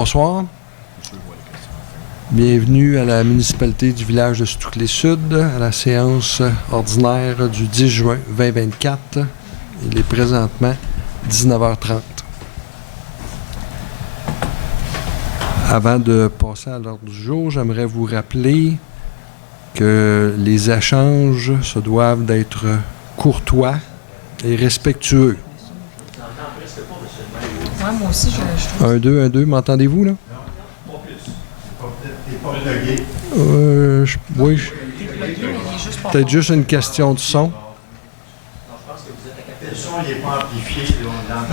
Bonsoir. Bienvenue à la municipalité du village de Stukely-Sud, à la séance ordinaire du 10 juin 2024. Il est présentement 19h30. Avant de passer à l'ordre du jour, j'aimerais vous rappeler que les échanges se doivent d'être courtois et respectueux. Ouais, moi aussi, je trouve. 1, 2, 1, 2, m'entendez-vous, là? Oui, peut-être juste une question de son.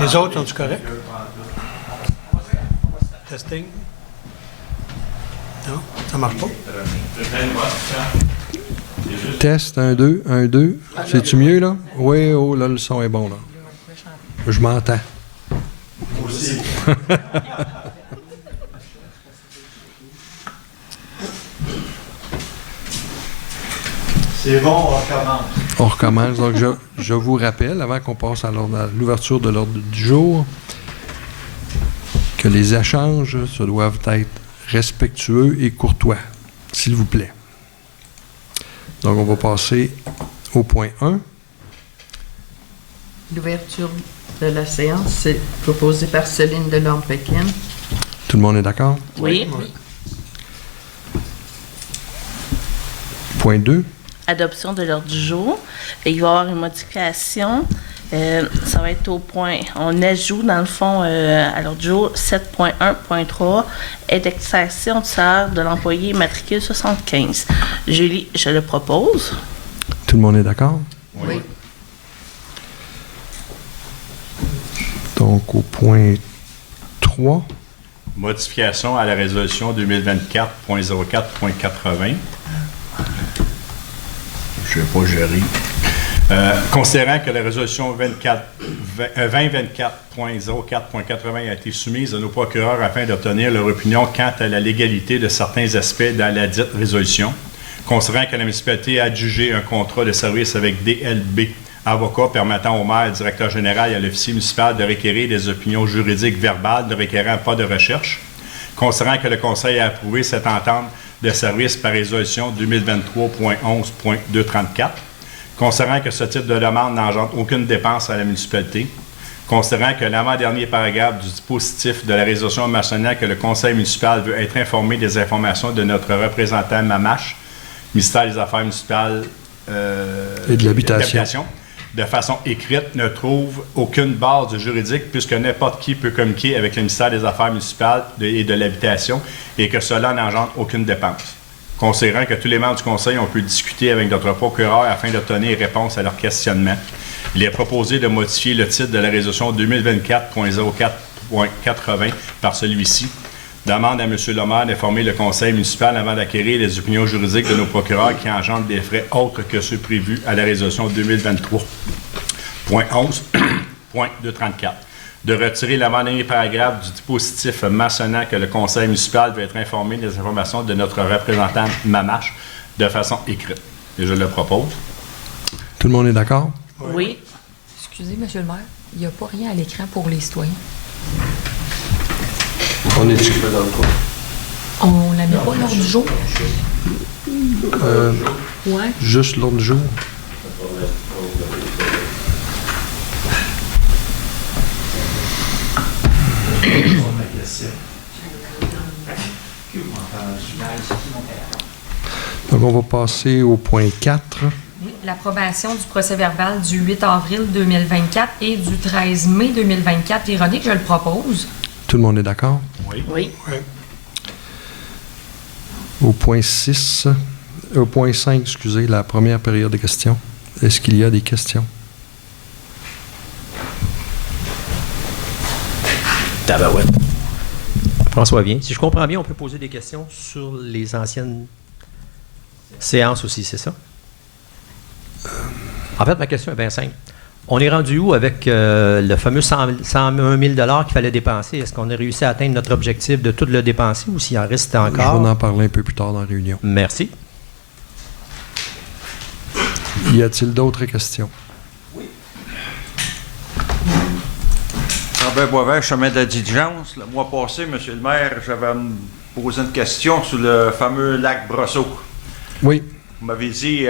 Les autres, sont-ils corrects? Testing? Non, ça marche pas. Test, 1, 2, 1, 2. C'est-tu mieux, là? Oui, oh, là, le son est bon, là. Je m'entends. Moi aussi. C'est bon, on recommence. On recommence. Donc, je vous rappelle, avant qu'on passe à l'ouverture de l'ordre du jour, que les échanges se doivent être respectueux et courtois, s'il vous plaît. Donc, on va passer au point 1. L'ouverture de la séance, c'est proposé par Céline Delorme-Pékin. Tout le monde est d'accord? Oui. Point 2. Adoption de l'ordre du jour. Il va y avoir une modification. Ça va être au point. On ajoute, dans le fond, à l'ordre du jour, 7.1.3, indexation du salaire de l'employé matricule 75. Julie, je le propose. Tout le monde est d'accord? Oui. Donc, au point 3. Modification à la résolution 2024.04.80. Je ne vais pas gérer. Considérant que la résolution 2024.04.80 a été soumise à nos procureurs afin d'obtenir leur opinion quant à la légalité de certains aspects dans la dite résolution, considérant que la municipalité a adjugé un contrat de service avec DLB avocat permettant au maire, directeur général et à l'officier municipal de requérir des opinions juridiques verbales ne requérant pas de recherche, considérant que le Conseil a approuvé cette entente de service par résolution 2023.11.234, considérant que ce type de demande n'engendre aucune dépense à la municipalité, considérant que l'avant-dernier paragraphe du dispositif de la résolution mentionnant que le Conseil municipal veut être informé des informations de notre représentant Mamache, ministère des Affaires municipales Et de l'habitation. De façon écrite, ne trouve aucune base juridique puisque n'importe qui peut communiquer avec le ministère des Affaires municipales et de l'habitation et que cela n'engendre aucune dépense. Considérant que tous les membres du Conseil ont pu discuter avec notre procureur afin d'obtenir réponse à leurs questionnements, il est proposé de modifier le titre de la résolution 2024.04.80 par celui-ci. Demande à M. le maire d'informer le Conseil municipal avant d'acquérir les opinions juridiques de nos procureurs qui engendrent des frais autres que ceux prévus à la résolution 2023.11.234. De retirer l'avant-dernier paragraphe du dispositif mentionnant que le Conseil municipal veut être informé des informations de notre représentant Mamache de façon écrite. Et je le propose. Tout le monde est d'accord? Oui. Excusez, Monsieur le maire, il n'y a pas rien à l'écran pour les citoyens. On est équipé dans le coin. On la met pas l'ordre du jour? Ouais. Juste l'ordre du jour. Donc, on va passer au point 4. Oui, l'approbation du procès-verbal du 8 avril 2024 et du 13 mai 2024. Véronique, je le propose. Tout le monde est d'accord? Oui. Oui. Au point 6, au point 5, excusez, la première période de questions. Est-ce qu'il y a des questions? Tabarouette. François vient. Si je comprends bien, on peut poser des questions sur les anciennes séances aussi, c'est ça? En fait, ma question est bien simple. On est rendu où avec le fameux 101 000 $ qu'il fallait dépenser? Est-ce qu'on a réussi à atteindre notre objectif de tout le dépenser ou s'il en reste encore? Je vais en parler un peu plus tard dans la réunion. Merci. Y a-t-il d'autres questions? En Robert Boisvert, chemin de la diligence. Le mois passé, M. le maire, j'avais posé une question sur le fameux lac Brosseau. Oui. Vous m'avez dit,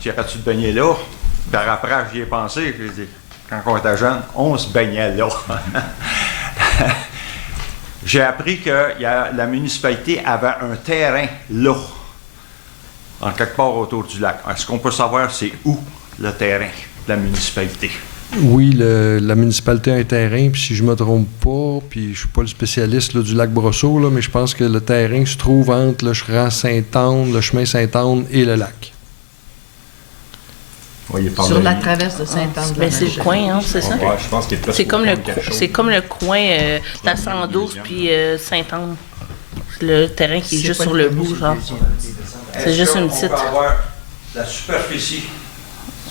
tu irais-tu te baigner là? Puis après, j'y ai pensé. J'ai dit, quand on était jeune, on se baignait là. J'ai appris que la municipalité avait un terrain là, en quelque part autour du lac. Est-ce qu'on peut savoir c'est où le terrain de la municipalité? Oui, la municipalité a un terrain, puis si je me trompe pas, puis je suis pas le spécialiste là, du lac Brosseau, là, mais je pense que le terrain se trouve entre le Sainte-Anne, le chemin Sainte-Anne et le lac. Sur la traverse de Sainte-Anne. Ben, c'est le coin, hein, c'est ça? Ouais, je pense qu'il est presque C'est comme, au coin de quelque chose. c'est comme le coin la 112 puis Sainte-Anne. C'est le terrain qui est juste sur le bout, genre. C'est juste une petite. On peut avoir la superficie.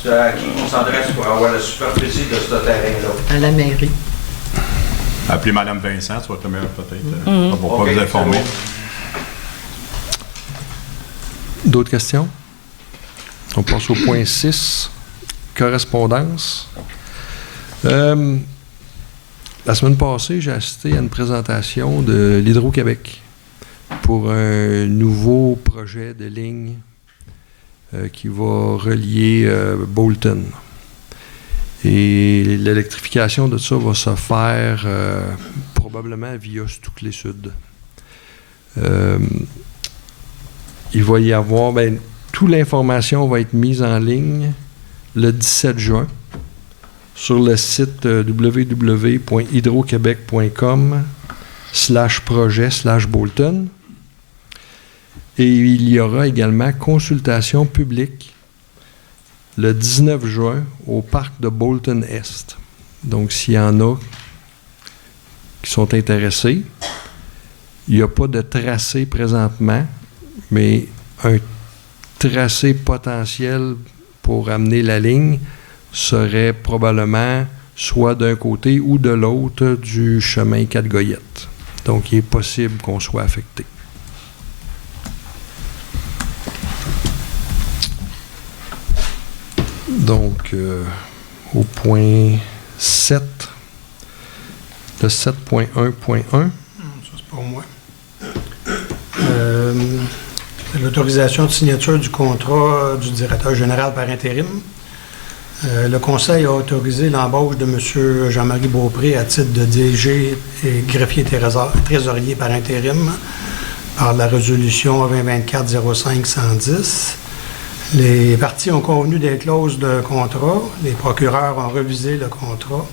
C'est à qui on s'adresse pour avoir la superficie de ce terrain-là? À la mairie. Appelez Mme Vincent, ça va être le meilleur peut-être. Mhm. Pour pas vous informer. D'autres questions? On passe au point 6, correspondance. La semaine passée, j'ai assisté à une présentation de l'Hydro-Québec pour un nouveau projet de ligne qui va relier Bolton. Et l'électrification de ça va se faire probablement via Stukely Sud. Il va y avoir... toute l'information va être mise en ligne le 17 juin sur le site www.hydroquebec.com/projet/Bolton. Et il y aura également consultation publique le 19 juin au parc de Bolton Est. Donc, s'il y en a qui sont intéressés, il n'y a pas de tracé présentement, mais un tracé potentiel pour amener la ligne serait probablement soit d'un côté ou de l'autre du chemin Quatre-Goyettes. Donc, il est possible qu'on soit affecté. Donc, au point 7, le 7.1.1. Ça, c'est pour moi. L'autorisation de signature du contrat du directeur général par intérim. Le Conseil a autorisé l'embauche de M. Jean-Marie Beaupré à titre de DG et greffier trésorier par intérim par la résolution 2024-05-110. Les parties ont convenu des clauses de contrat. Les procureurs ont révisé le contrat.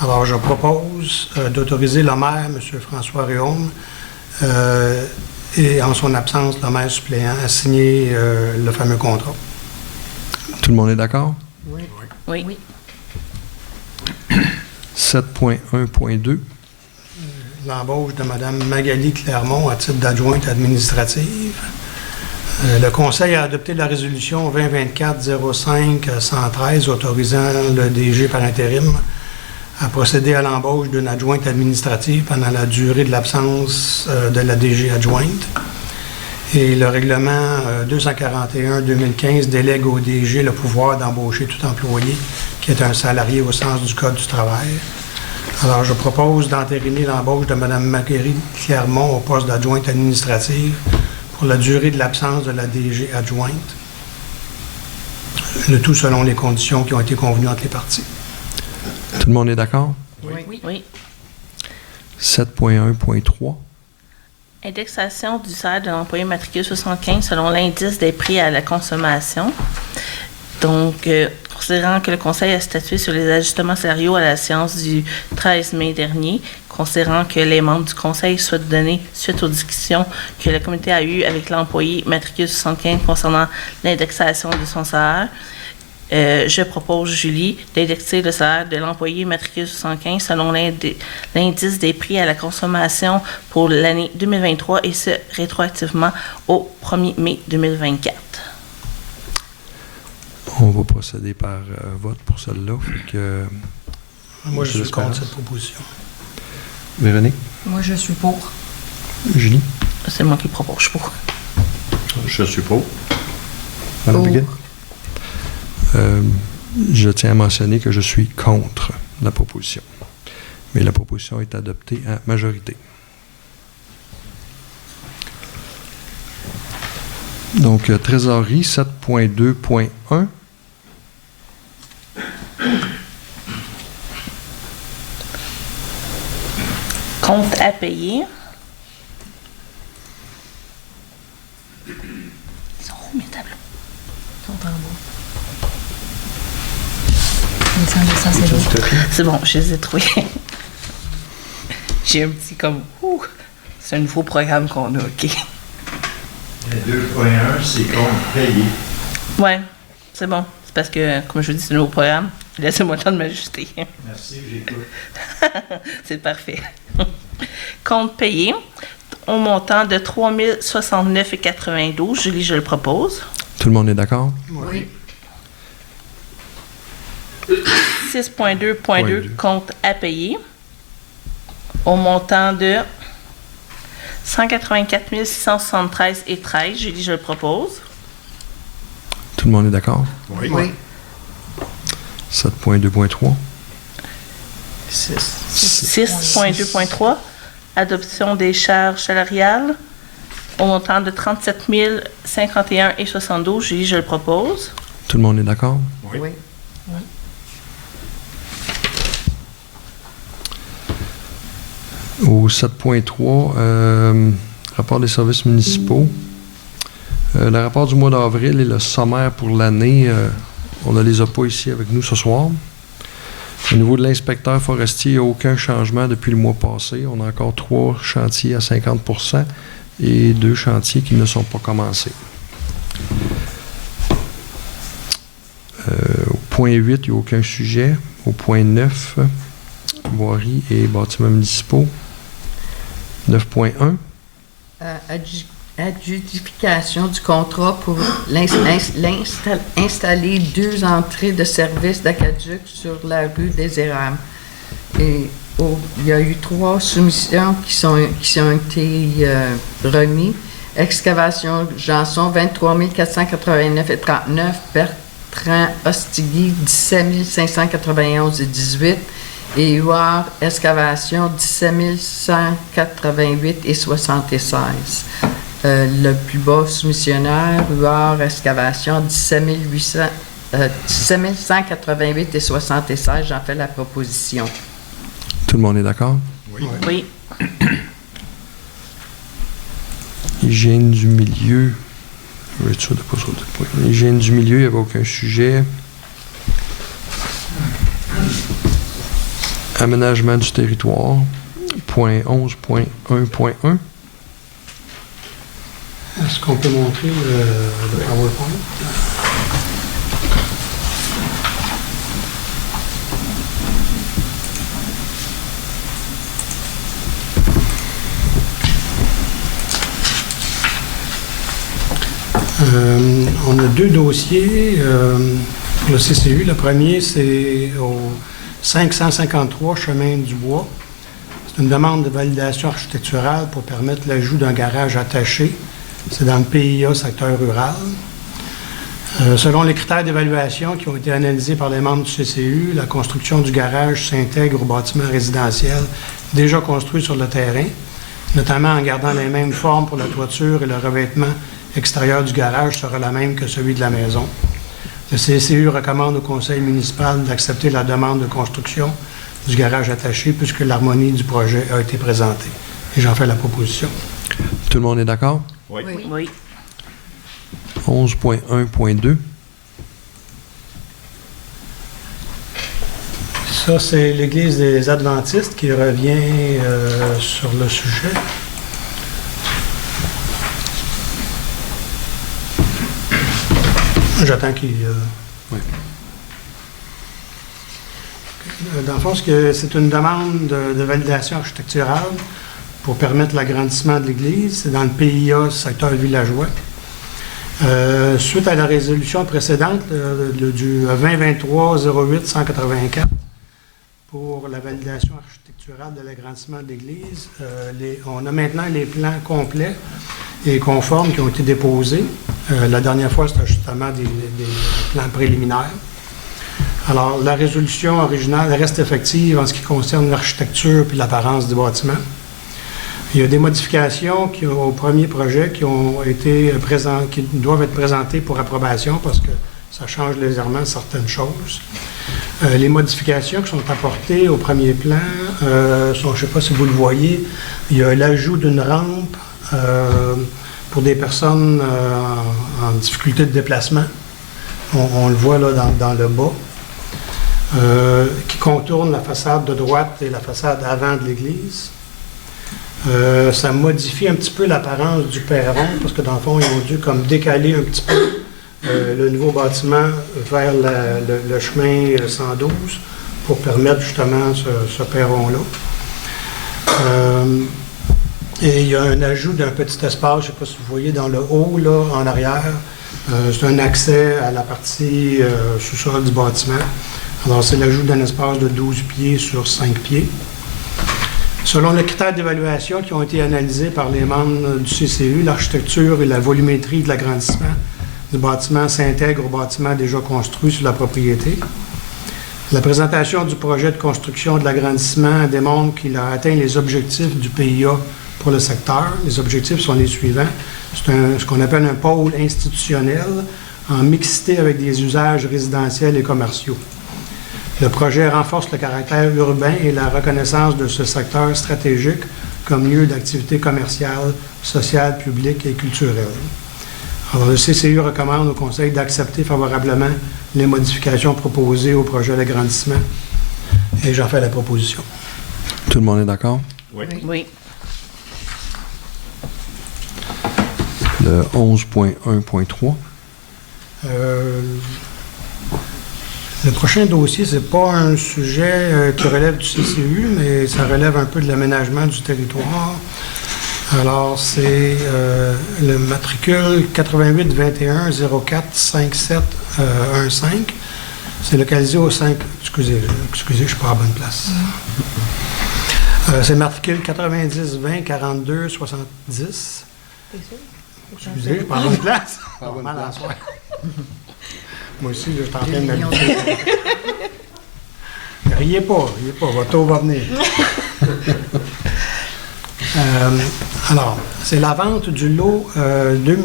Alors, je propose d'autoriser le maire, M. François Réaume, et en son absence, le maire suppléant a signé le fameux contrat. Tout le monde est d'accord? Oui. Oui. 7.1.2. L'embauche de Mme Magali Clermont à titre d'adjointe administrative. Le Conseil a adopté la résolution 2024-05-113 autorisant le DG par intérim à procéder à l'embauche d'une adjointe administrative pendant la durée de l'absence de la DG adjointe. Et le règlement 241-2015 délègue au DG le pouvoir d'embaucher tout employé qui est un salarié au sens du Code du travail. Alors, je propose d'entériner l'embauche de Mme Magali Clermont au poste d'adjointe administrative pour la durée de l'absence de la DG adjointe. Le tout selon les conditions qui ont été convenues entre les parties. Tout le monde est d'accord? Oui. 7.1.3. Indexation du salaire de l'employé matricule 75 selon l'indice des prix à la consommation. Donc, considérant que le Conseil a statué sur les ajustements salariaux à la séance du 13 mai dernier, considérant que les membres du Conseil souhaitent donner suite aux discussions que le comité a eues avec l'employé matricule 75 concernant l'indexation de son salaire, je propose, Julie, d'indexer le salaire de l'employé matricule 75 selon l'indice des prix à la consommation pour l'année 2023 et ce, rétroactivement au 1er mai 2024. On va procéder par vote pour celle-là. Moi, je suis contre cette proposition. Véronique? Moi, je suis pour. Julie? C'est moi qui propose, je suis pour. Je suis pour. Madame Biguet? Je tiens à mentionner que je suis contre la proposition. Mais la proposition est adoptée à majorité. Donc, trésorerie 7.2.1. Compte à payer. Ils sont où mes tableaux? Compte en bas. Descends, c'est l'autre. C'est bon, je les ai trouvés. J'ai un petit comme... Ouh, c'est un nouveau programme qu'on a, OK. Le 2.1, c'est compte payé. Ouais, c'est bon. C'est parce que, comme je vous dis, c'est un nouveau programme. Laissez-moi le temps de m'ajuster. Merci, j'écoute. C'est parfait. Compte payé au montant de 3 069,92. Julie, je le propose. Tout le monde est d'accord? Oui. 6.2.2, compte à payer au montant de 184 673,13. Julie, je le propose. Tout le monde est d'accord? Oui. Oui. 7.2.3. 6.2.3, adoption des charges salariales au montant de 37 051,72. Julie, je le propose. Tout le monde est d'accord? Oui. Oui. Au 7.3, rapport des services municipaux. Le rapport du mois d'avril et le sommaire pour l'année, on ne les a pas ici avec nous ce soir. Au niveau de l'inspecteur forestier, il n'y a aucun changement depuis le mois passé. On a encore 3 chantiers à 50% et 2 chantiers qui ne sont pas commencés. Au point 8, il n'y a aucun sujet. Au point 9, voirie et bâtiments municipaux. 9.1. Adjudication du contrat pour installer 2 entrées de service d'Aqueduc sur la rue des Érables. Et il y a eu 3 soumissions qui ont été remises. Excavation Janson, 23 489,39. Bertrand Ostigui, 17 591,18. Et Huard Excavation, 17 188,76. Le plus bas soumissionnaire, Huard Excavation, 17 188,76. J'en fais la proposition. Tout le monde est d'accord? Oui. Hygiène du milieu. Je vais être sûr de pas sauter de point. Hygiène du milieu, il n'y avait aucun sujet. Aménagement du territoire. Point 11.1.1. Est-ce qu'on peut montrer le PowerPoint? On a 2 dossiers pour le CCU. Le premier, c'est au 553 Chemin du Bois. C'est une demande de validation architecturale pour permettre l'ajout d'un garage attaché. C'est dans le PIA, secteur rural. Selon les critères d'évaluation qui ont été analysés par les membres du CCU, la construction du garage s'intègre au bâtiment résidentiel déjà construit sur le terrain, notamment en gardant les mêmes formes pour la toiture et le revêtement extérieur du garage sera la même que celui de la maison. Le CCU recommande au conseil municipal d'accepter la demande de construction du garage attaché puisque l'harmonie du projet a été présentée. Et j'en fais la proposition. Tout le monde est d'accord? Oui. Oui. 11.1.2. Ça, c'est l'Église des Adventistes qui revient sur le sujet. J'attends qu'il... Oui. Dans le fond, c'est une demande de validation architecturale pour permettre l'agrandissement de l'Église. C'est dans le PIA, secteur villageois. Suite à la résolution précédente du 2023-08-184 pour la validation architecturale de l'agrandissement de l'Église, on a maintenant les plans complets et conformes qui ont été déposés. La dernière fois, c'était justement des plans préliminaires. Alors, la résolution originale reste effective en ce qui concerne l'architecture puis l'apparence du bâtiment. Il y a des modifications au premier projet qui doivent être présentées pour approbation parce que ça change légèrement certaines choses. Les modifications qui sont apportées au premier plan sont, je ne sais pas si vous le voyez, il y a l'ajout d'une rampe pour des personnes en difficulté de déplacement. On le voit là dans le bas. Qui contourne la façade de droite et la façade avant de l'église. Ça modifie un petit peu l'apparence du perron, parce que dans le fond, ils ont dû comme décaler un petit peu le nouveau bâtiment vers le chemin 112 pour permettre justement ce perron-là. Et il y a un ajout d'un petit espace, je ne sais pas si vous voyez dans le haut, là, en arrière. C'est un accès à la partie sous-sol du bâtiment. Alors, c'est l'ajout d'un espace de 12 pieds sur 5 pieds. Selon les critères d'évaluation qui ont été analysés par les membres du CCU, l'architecture et la volumétrie de l'agrandissement du bâtiment s'intègrent au bâtiment déjà construit sur la propriété. La présentation du projet de construction de l'agrandissement démontre qu'il a atteint les objectifs du PIA pour le secteur. Les objectifs sont les suivants. C'est ce qu'on appelle un pôle institutionnel en mixité avec des usages résidentiels et commerciaux. Le projet renforce le caractère urbain et la reconnaissance de ce secteur stratégique comme lieu d'activité commerciale, sociale, publique et culturelle. Alors, le CCU recommande au Conseil d'accepter favorablement les modifications proposées au projet d'agrandissement et j'en fais la proposition. Tout le monde est d'accord? Oui. Oui. Le 11.1.3. Le prochain dossier, ce n'est pas un sujet qui relève du CCU, mais ça relève un peu de l'aménagement du territoire. Alors, c'est le matricule 88 21 04 57 15. C'est localisé au 5... Excusez, je ne suis pas à la bonne place. C'est le matricule 90 20 42 70. Excusez, je ne suis pas à la bonne place. Mal à soi. Moi aussi, je suis en train de m'habituer. Riez pas, votre tour va venir. Alors, c'est la vente du lot 2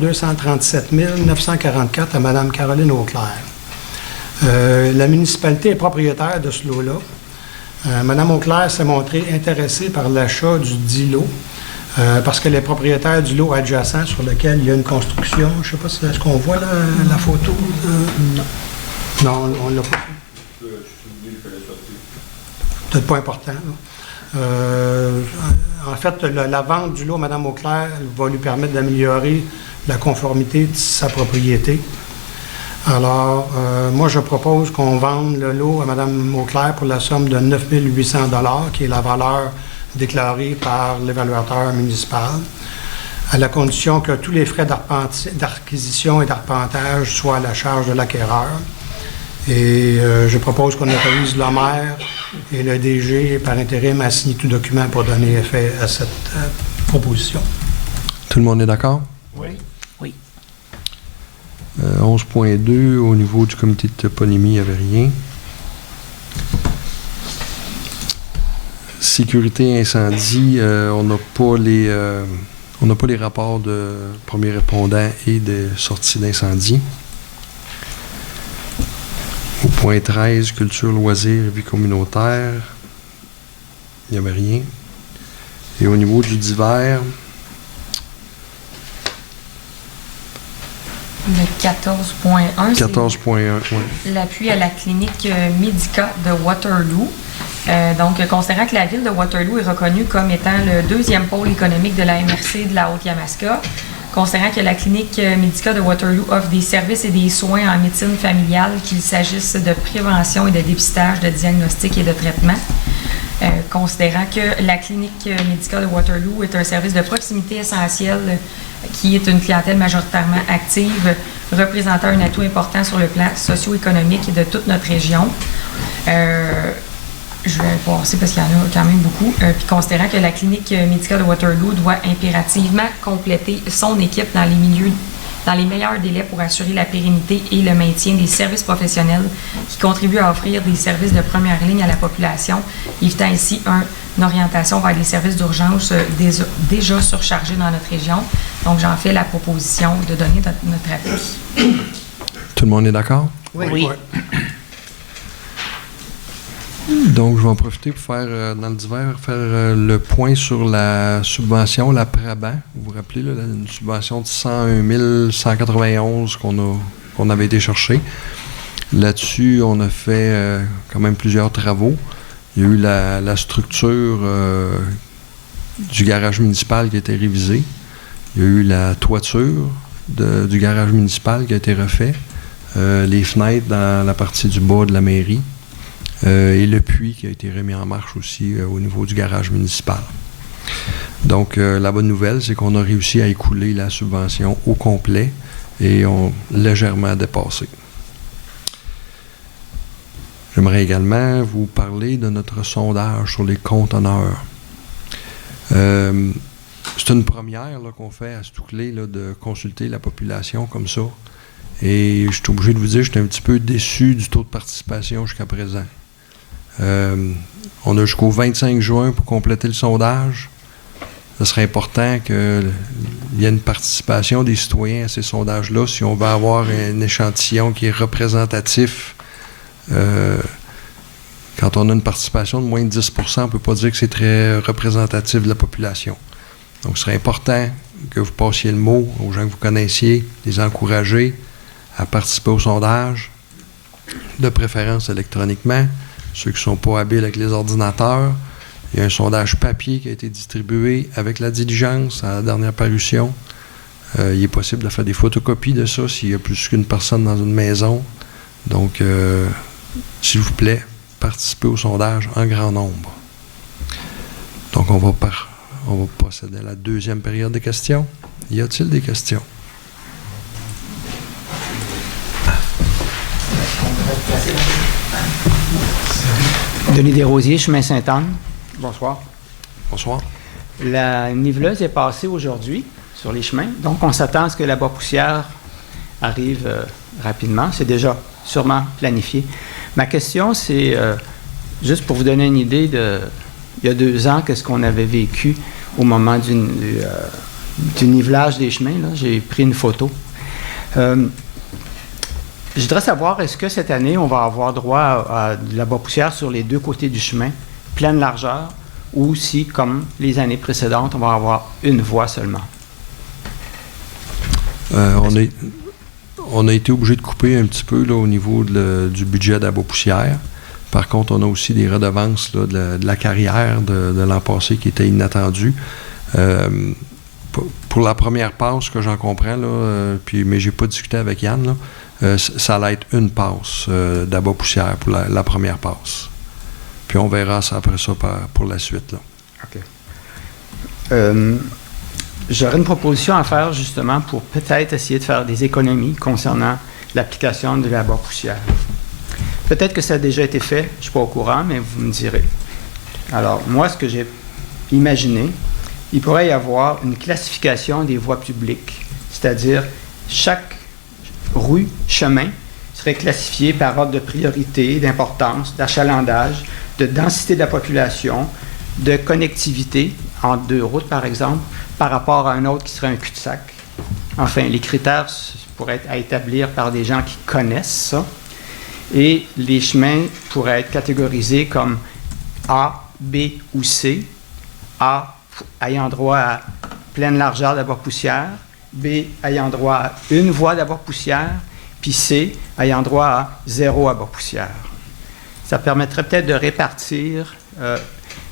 237 944 à Mme Caroline Auclair. La municipalité est propriétaire de ce lot-là. Mme Auclair s'est montrée intéressée par l'achat du dit lot parce qu'elle est propriétaire du lot adjacent sur lequel il y a une construction. Je ne sais pas si est-ce qu'on voit la photo. Non, on ne l'a pas. Peut-être pas important. En fait, la vente du lot, Mme Auclair, va lui permettre d'améliorer la conformité de sa propriété. Alors, moi, je propose qu'on vende le lot à Mme Auclair pour la somme de 9 800 $, qui est la valeur déclarée par l'évaluateur municipal, à la condition que tous les frais d'acquisition et d'arpentage soient à la charge de l'acquéreur. Et je propose qu'on autorise le maire et le DG par intérim à signer tout document pour donner effet à cette proposition. Tout le monde est d'accord? Oui. Oui. 11.2, au niveau du comité de toponymie, il n'y avait rien. Sécurité incendie, on n'a pas les rapports de premiers répondants et de sortie d'incendie. Au point 13, culture, loisirs et vie communautaire, il n'y avait rien. Et au niveau du divers, Le 14.1, 14.1, oui. l'appui à la clinique Medica de Waterloo. Donc, considérant que la ville de Waterloo est reconnue comme étant le deuxième pôle économique de la MRC de la Haute-Yamaska, considérant que la clinique Medica de Waterloo offre des services et des soins en médecine familiale, qu'il s'agisse de prévention et de dépistage, de diagnostic et de traitement, considérant que la clinique Medica de Waterloo est un service de proximité essentiel qui est une clientèle majoritairement active, représentant un atout important sur le plan socio-économique de toute notre région. Je vais passer parce qu'il y en a quand même beaucoup. Puis considérant que la clinique Medica de Waterloo doit impérativement compléter son équipe dans les milieux dans les meilleurs délais pour assurer la pérennité et le maintien des services professionnels qui contribuent à offrir des services de première ligne à la population, évitant ainsi une orientation vers les services d'urgence déjà surchargés dans notre région. Donc, j'en fais la proposition de donner notre appui. Tout le monde est d'accord? Oui. Donc, je vais en profiter pour faire, dans le divers, le point sur la subvention, la Praban. Vous vous rappelez, là, une subvention de 101 191 qu'on avait été chercher. Là-dessus, on a fait quand même plusieurs travaux. Il y a eu la structure du garage municipal qui a été révisée. Il y a eu la toiture du garage municipal qui a été refait. Les fenêtres dans la partie du bas de la mairie. Et le puits qui a été remis en marche aussi au niveau du garage municipal. Donc, la bonne nouvelle, c'est qu'on a réussi à écouler la subvention au complet et on légèrement dépassé. J'aimerais également vous parler de notre sondage sur les conteneurs. C'est une première là, qu'on fait à Stouclé là, de consulter la population comme ça. Et je suis obligé de vous dire que j'étais un petit peu déçu du taux de participation jusqu'à présent. On a jusqu'au 25 juin pour compléter le sondage. Ce serait important qu'il y ait une participation des citoyens à ces sondages-là si on veut avoir un échantillon qui est représentatif. Quand on a une participation de moins de 10 %, on ne peut pas dire que c'est très représentatif de la population. Donc, ce serait important que vous passiez le mot aux gens que vous connaissiez, les encourager à participer au sondage, de préférence électroniquement. Ceux qui ne sont pas habiles avec les ordinateurs, il y a un sondage papier qui a été distribué avec la diligence à la dernière parution. Il est possible de faire des photocopies de ça s'il y a plus qu'une personne dans une maison. Donc, s'il vous plaît, participez au sondage en grand nombre. Donc, on va procéder à la deuxième période de questions. Y a-t-il des questions? Denis Desrosiers, chemin Sainte-Anne. Bonsoir. Bonsoir. La niveleuse est passée aujourd'hui sur les chemins, donc on s'attend à ce que la poussière arrive rapidement. C'est déjà sûrement planifié. Ma question, c'est juste pour vous donner une idée de il y a 2 ans, qu'est-ce qu'on avait vécu au moment du nivelage des chemins. Là. J'ai pris une photo. Je voudrais savoir, est-ce que cette année, on va avoir droit à de la poussière sur les 2 côtés du chemin, pleine largeur, ou si, comme les années précédentes, on va avoir une voie seulement? On a été obligé de couper un petit peu là, au niveau du budget de la poussière. Par contre, on a aussi des redevances là, de la carrière de l'an passé qui étaient inattendues. Pour la première passe, que j'en comprends, là, mais je n'ai pas discuté avec Yann, là, ça allait être une passe d'abat-poussière pour la première passe. Puis on verra ça après ça pour la suite. Là. OK. J'aurais une proposition à faire justement pour peut-être essayer de faire des économies concernant l'application de l'abat-poussière. Peut-être que ça a déjà été fait, je ne suis pas au courant, mais vous me direz. Alors, moi, ce que j'ai imaginé, il pourrait y avoir une classification des voies publiques, c'est-à-dire chaque rue, chemin, serait classifié par ordre de priorité, d'importance, d'achalandage, de densité de la population, de connectivité entre 2 routes, par exemple, par rapport à un autre qui serait un cul-de-sac. Enfin, les critères pourraient être à établir par des gens qui connaissent ça. Et les chemins pourraient être catégorisés comme A, B ou C. A ayant droit à pleine largeur d'abat-poussière, B ayant droit à une voie d'abat-poussière, puis C ayant droit à 0 abat-poussière. Ça permettrait peut-être de répartir,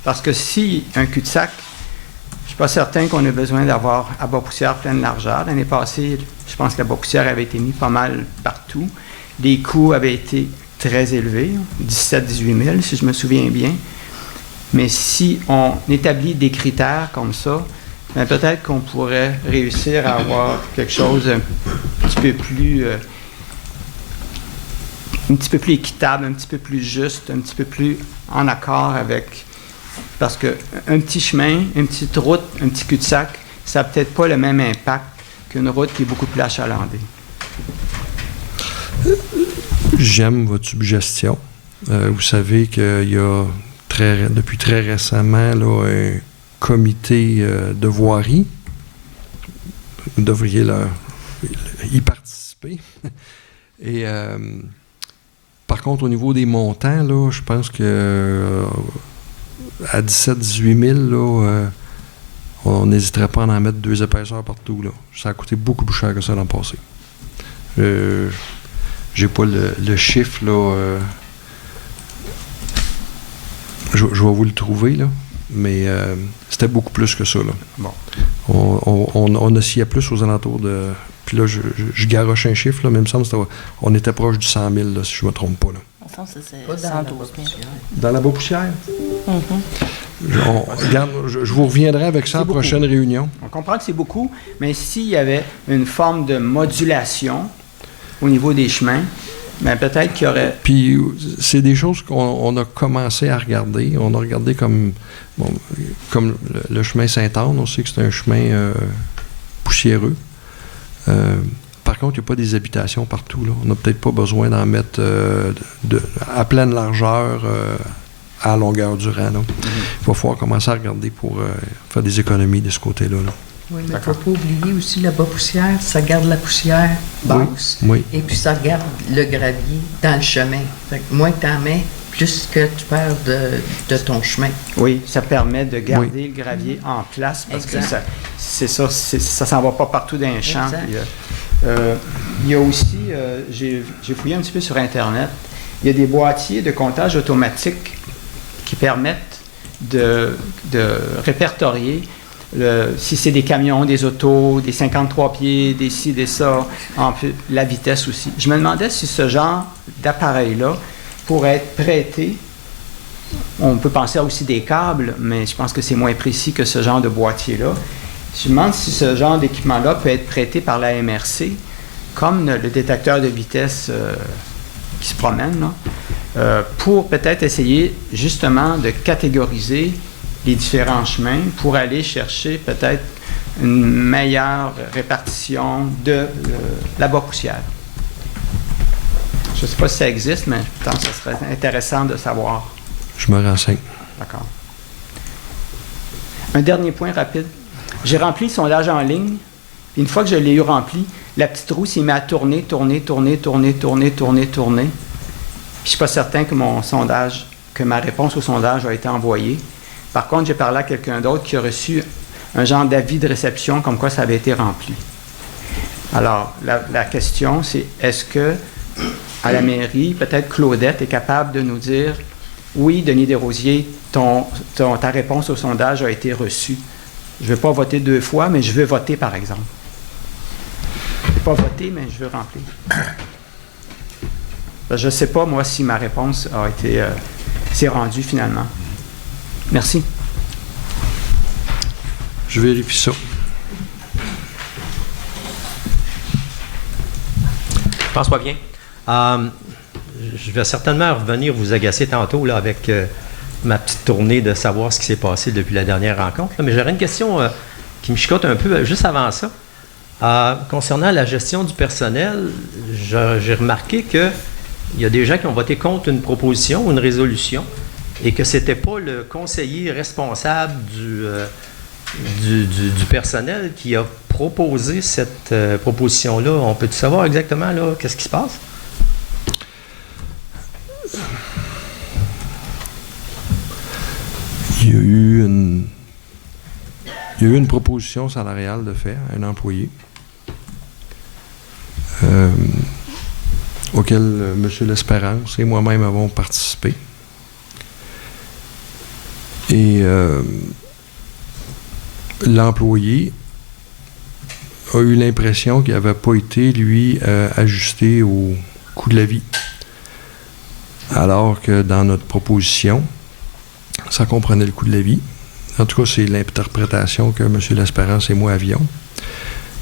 parce que si un cul-de-sac, je ne suis pas certain qu'on ait besoin d'avoir abat-poussière pleine largeur. L'année passée, je pense que l'abat-poussière avait été mis pas mal partout. Les coûts avaient été très élevés, 17 000 – 18 000, si je me souviens bien. Mais si on établit des critères comme ça, bien, peut-être qu'on pourrait réussir à avoir quelque chose un petit peu plus équitable, un petit peu plus juste, un petit peu plus en accord avec... Parce qu'un petit chemin, une petite route, un petit cul-de-sac, ça n'a peut-être pas le même impact qu'une route qui est beaucoup plus achalandée. J'aime votre suggestion. Vous savez qu'il y a depuis très récemment là, un comité de voirie. Vous devriez y participer. Et par contre, au niveau des montants, là, je pense que à 17-18 000, là, on n'hésiterait pas à en mettre 2 épaisseurs partout. Là. Ça a coûté beaucoup plus cher que ça l'an passé. J'ai pas le chiffre, là. Je vais vous le trouver, là. Mais c'était beaucoup plus que ça, là. Bon. On oscillait plus aux alentours de... Puis là, je garoche un chiffre, là, mais il me semble qu'on était proche du 100 000, là, si je ne me trompe pas, là. Il me semble que c'est Pas dans 112 000. Dans la Beau-Poussière? Regarde, je vous reviendrai avec ça à la prochaine réunion. On comprend que c'est beaucoup, mais s'il y avait une forme de modulation au niveau des chemins, bien, peut-être qu'il y aurait... Puis c'est des choses qu'on a commencé à regarder. On a regardé comme le chemin Sainte-Anne. On sait que c'est un chemin poussiéreux. Par contre, il n'y a pas des habitations partout. Là. On n'a peut-être pas besoin d'en mettre à pleine largeur à longueur du rang. Il va falloir commencer à regarder pour faire des économies de ce côté-là. Là. Oui, mais il ne faut pas oublier aussi la bas-poussière, ça garde la poussière basse. Oui. Et puis ça garde le gravier dans le chemin. Fait que moins que tu en mets, plus que tu perds de ton chemin. Oui, ça permet de garder le gravier en place parce que ça s'en va pas partout dans un champ. Puis, il y a aussi, j'ai fouillé un petit peu sur Internet, il y a des boîtiers de comptage automatique qui permettent de répertorier si c'est des camions, des autos, des 53 pieds, des ci, des ça, la vitesse aussi. Je me demandais si ce genre d'appareil-là pourrait être prêté. On peut penser à aussi des câbles, mais je pense que c'est moins précis que ce genre de boîtier-là. Je me demande si ce genre d'équipement-là peut être prêté par la MRC, comme le détecteur de vitesse qui se promène, là, pour peut-être essayer justement de catégoriser les différents chemins pour aller chercher peut-être une meilleure répartition de la bas-poussière. Je ne sais pas si ça existe, mais je pense que ce serait intéressant de savoir. Je me renseigne. D'accord. Un dernier point rapide. J'ai rempli le sondage en ligne. Puis une fois que je l'ai eu rempli, la petite roue s'est mise à tourner. Puis je ne suis pas certain que ma réponse au sondage a été envoyée. Par contre, j'ai parlé à quelqu'un d'autre qui a reçu un genre d'avis de réception comme quoi ça avait été rempli. Alors, la question, c'est est-ce que à la mairie, peut-être Claudette est capable de nous dire « Oui, Denis Desrosiers, ta réponse au sondage a été reçue. Je ne vais pas voter 2 fois, mais je veux voter, par exemple. Je ne vais pas voter, mais je veux remplir. » Je ne sais pas, moi, si ma réponse a été s'est rendue finalement. Merci. Je vérifie ça. François, bien. Je vais certainement revenir vous agacer tantôt là, avec ma petite tournée de savoir ce qui s'est passé depuis la dernière rencontre. Là. Mais j'aurais une question qui me chicote un peu juste avant ça. Concernant la gestion du personnel, j'ai remarqué qu'il y a des gens qui ont voté contre une proposition ou une résolution et que ce n'était pas le conseiller responsable du personnel qui a proposé cette proposition-là. On peut savoir exactement là, qu'est-ce qui se passe? Il y a eu une proposition salariale de faire à un employé auquel M. L'Espérance et moi-même avons participé. Et l'employé a eu l'impression qu'il n'avait pas été, lui, ajusté au coût de la vie. Alors que dans notre proposition, ça comprenait le coût de la vie. En tout cas, c'est l'interprétation que M. L'Espérance et moi avions.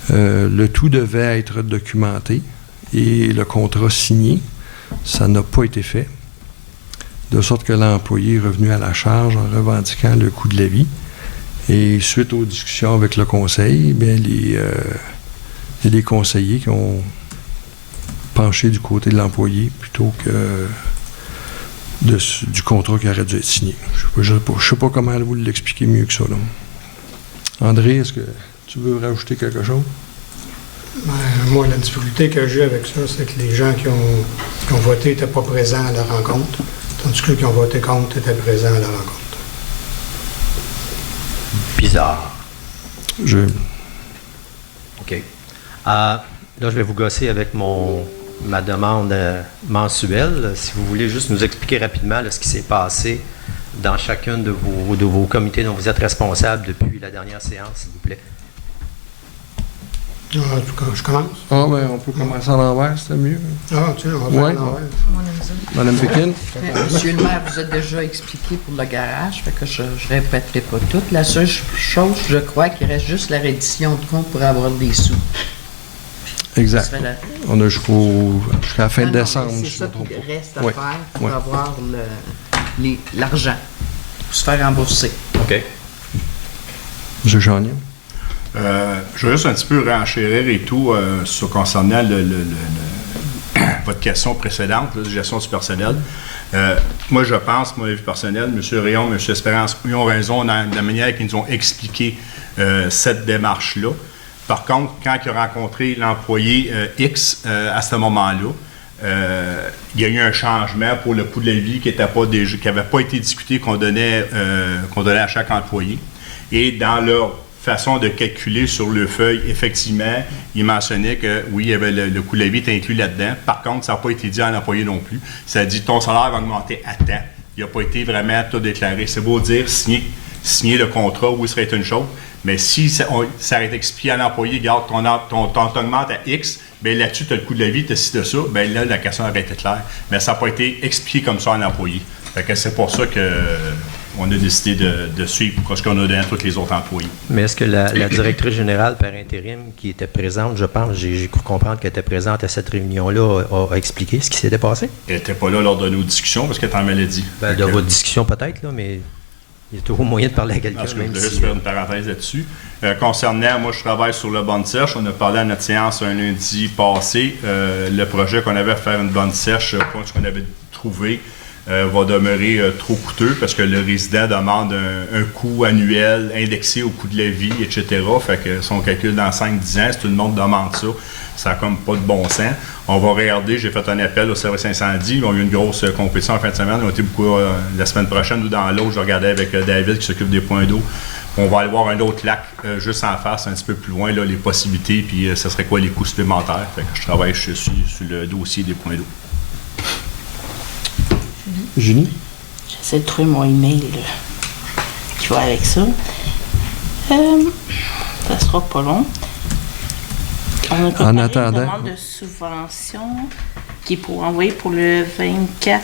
Le tout devait être documenté et le contrat signé. Ça n'a pas été fait. De sorte que l'employé est revenu à la charge en revendiquant le coût de la vie. Et suite aux discussions avec le conseil, bien, y a des conseillers qui ont penché du côté de l'employé plutôt que du contrat qui aurait dû être signé. Je ne sais pas comment vous l'expliquer mieux que ça. Là. André, est-ce que tu veux rajouter quelque chose? Ben, moi, la difficulté que j'ai avec ça, c'est que les gens qui ont voté n'étaient pas présents à la rencontre, tandis que ceux qui ont voté contre étaient présents à la rencontre. Bizarre. OK. Là, je vais vous gosser avec ma demande mensuelle. Si vous voulez juste nous expliquer rapidement là, ce qui s'est passé dans chacun de vos comités dont vous êtes responsable depuis la dernière séance, s'il vous plaît. Je commence. Ah, ben, on peut commencer en l'envers, c'était mieux. Ah, tiens, on va faire Ouais. à l'envers. Madame Pékin? Monsieur le maire vous a déjà expliqué pour le garage, fait que je ne répéterai pas tout. La seule chose, je crois qu'il reste juste la reddition de compte pour avoir des sous. Exact. Ça serait la- On a jusqu'à la fin de Non, non, décembre, mais si c'est je ne ça me trompe qui pas. reste à Ouais. faire pour Ouais. avoir l'argent, pour se faire rembourser. OK. M. Chagnon? Je veux juste un petit peu renchérir et tout concernant votre question précédente, là, de gestion du personnel. Moi, je pense, mon avis personnel, M. Rayon, M. Espérance, ils ont raison dans la manière qu'ils nous ont expliqué cette démarche-là. Par contre, quand ils ont rencontré l'employé X à ce moment-là, il y a eu un changement pour le coût de la vie qui n'avait pas été discuté, qu'on donnait à chaque employé. Et dans leur façon de calculer sur le feuille, effectivement, il mentionnait que oui, il y avait le coût de la vie était inclus là-dedans. Par contre, ça n'a pas été dit à l'employé non plus. Ça a dit ton salaire va augmenter à temps. Il n'a pas été vraiment tout déclaré. C'est beau dire signer le contrat, oui, ce serait une chose. Mais si ça aurait été expliqué à l'employé, regarde, ton augmente à X, bien là-dessus, tu as le coût de la vie, tu as ci, de ça, bien là, la question aurait été claire. Mais ça n'a pas été expliqué comme ça à l'employé. Fait que c'est pour ça qu'on a décidé de suivre ce qu'on a donné à tous les autres employés. Mais est-ce que la directrice générale par intérim qui était présente, je pense, j'ai cru comprendre qu'elle était présente à cette réunion-là, a expliqué ce qui s'était passé? Elle n'était pas là lors de nos discussions parce qu'elle est en maladie. Ben, de votre discussion peut-être, là, mais il y a toujours moyen de parler à quelqu'un. Parce que je même voulais si, juste faire une parenthèse là-dessus. Concernant, moi, je travaille sur le bonne sèche. On a parlé à notre séance un lundi passé. Le projet qu'on avait à faire une bonne sèche, ce qu'on avait trouvé, va demeurer trop coûteux parce que le résident demande un coût annuel indexé au coût de la vie, etc. Fait que si on calcule dans 5-10 ans, si tout le monde demande ça, ça n'a comme pas de bon sens. On va regarder, j'ai fait un appel au service incendie. Ils ont eu une grosse compétition en fin de semaine. Ils ont été beaucoup la semaine prochaine ou dans l'autre. Je regardais avec David qui s'occupe des points d'eau. On va aller voir un autre lac juste en face, un petit peu plus loin, là, les possibilités, puis ce serait quoi les coûts supplémentaires. Fait que je travaille sur le dossier des points d'eau. Julie? J'essaie de trouver mon email qui va avec ça. Ça sera pas long. On a préparé attendant. une demande de subvention qui est pour envoyer pour le 24.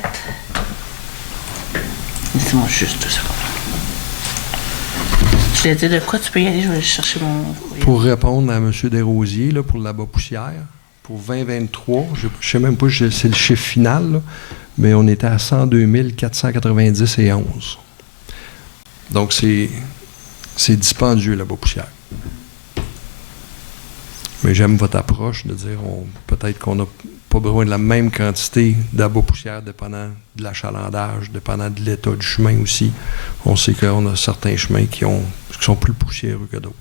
Laissez-moi juste 2 secondes. Je t'ai dit de quoi tu peux y aller, je vais chercher mon courriel. Pour répondre à M. Desrosiers, là, pour la bas-poussière, pour 2023, je ne sais même pas si c'est le chiffre final, là, mais on était à 102 490 et 11. Donc, c'est dispendieux, la bas-poussière. Mais j'aime votre approche de dire peut-être qu'on n'a pas besoin de la même quantité d'abat-poussière dépendant de l'achalandage, dépendant de l'état du chemin aussi. On sait qu'on a certains chemins qui sont plus poussiéreux que d'autres.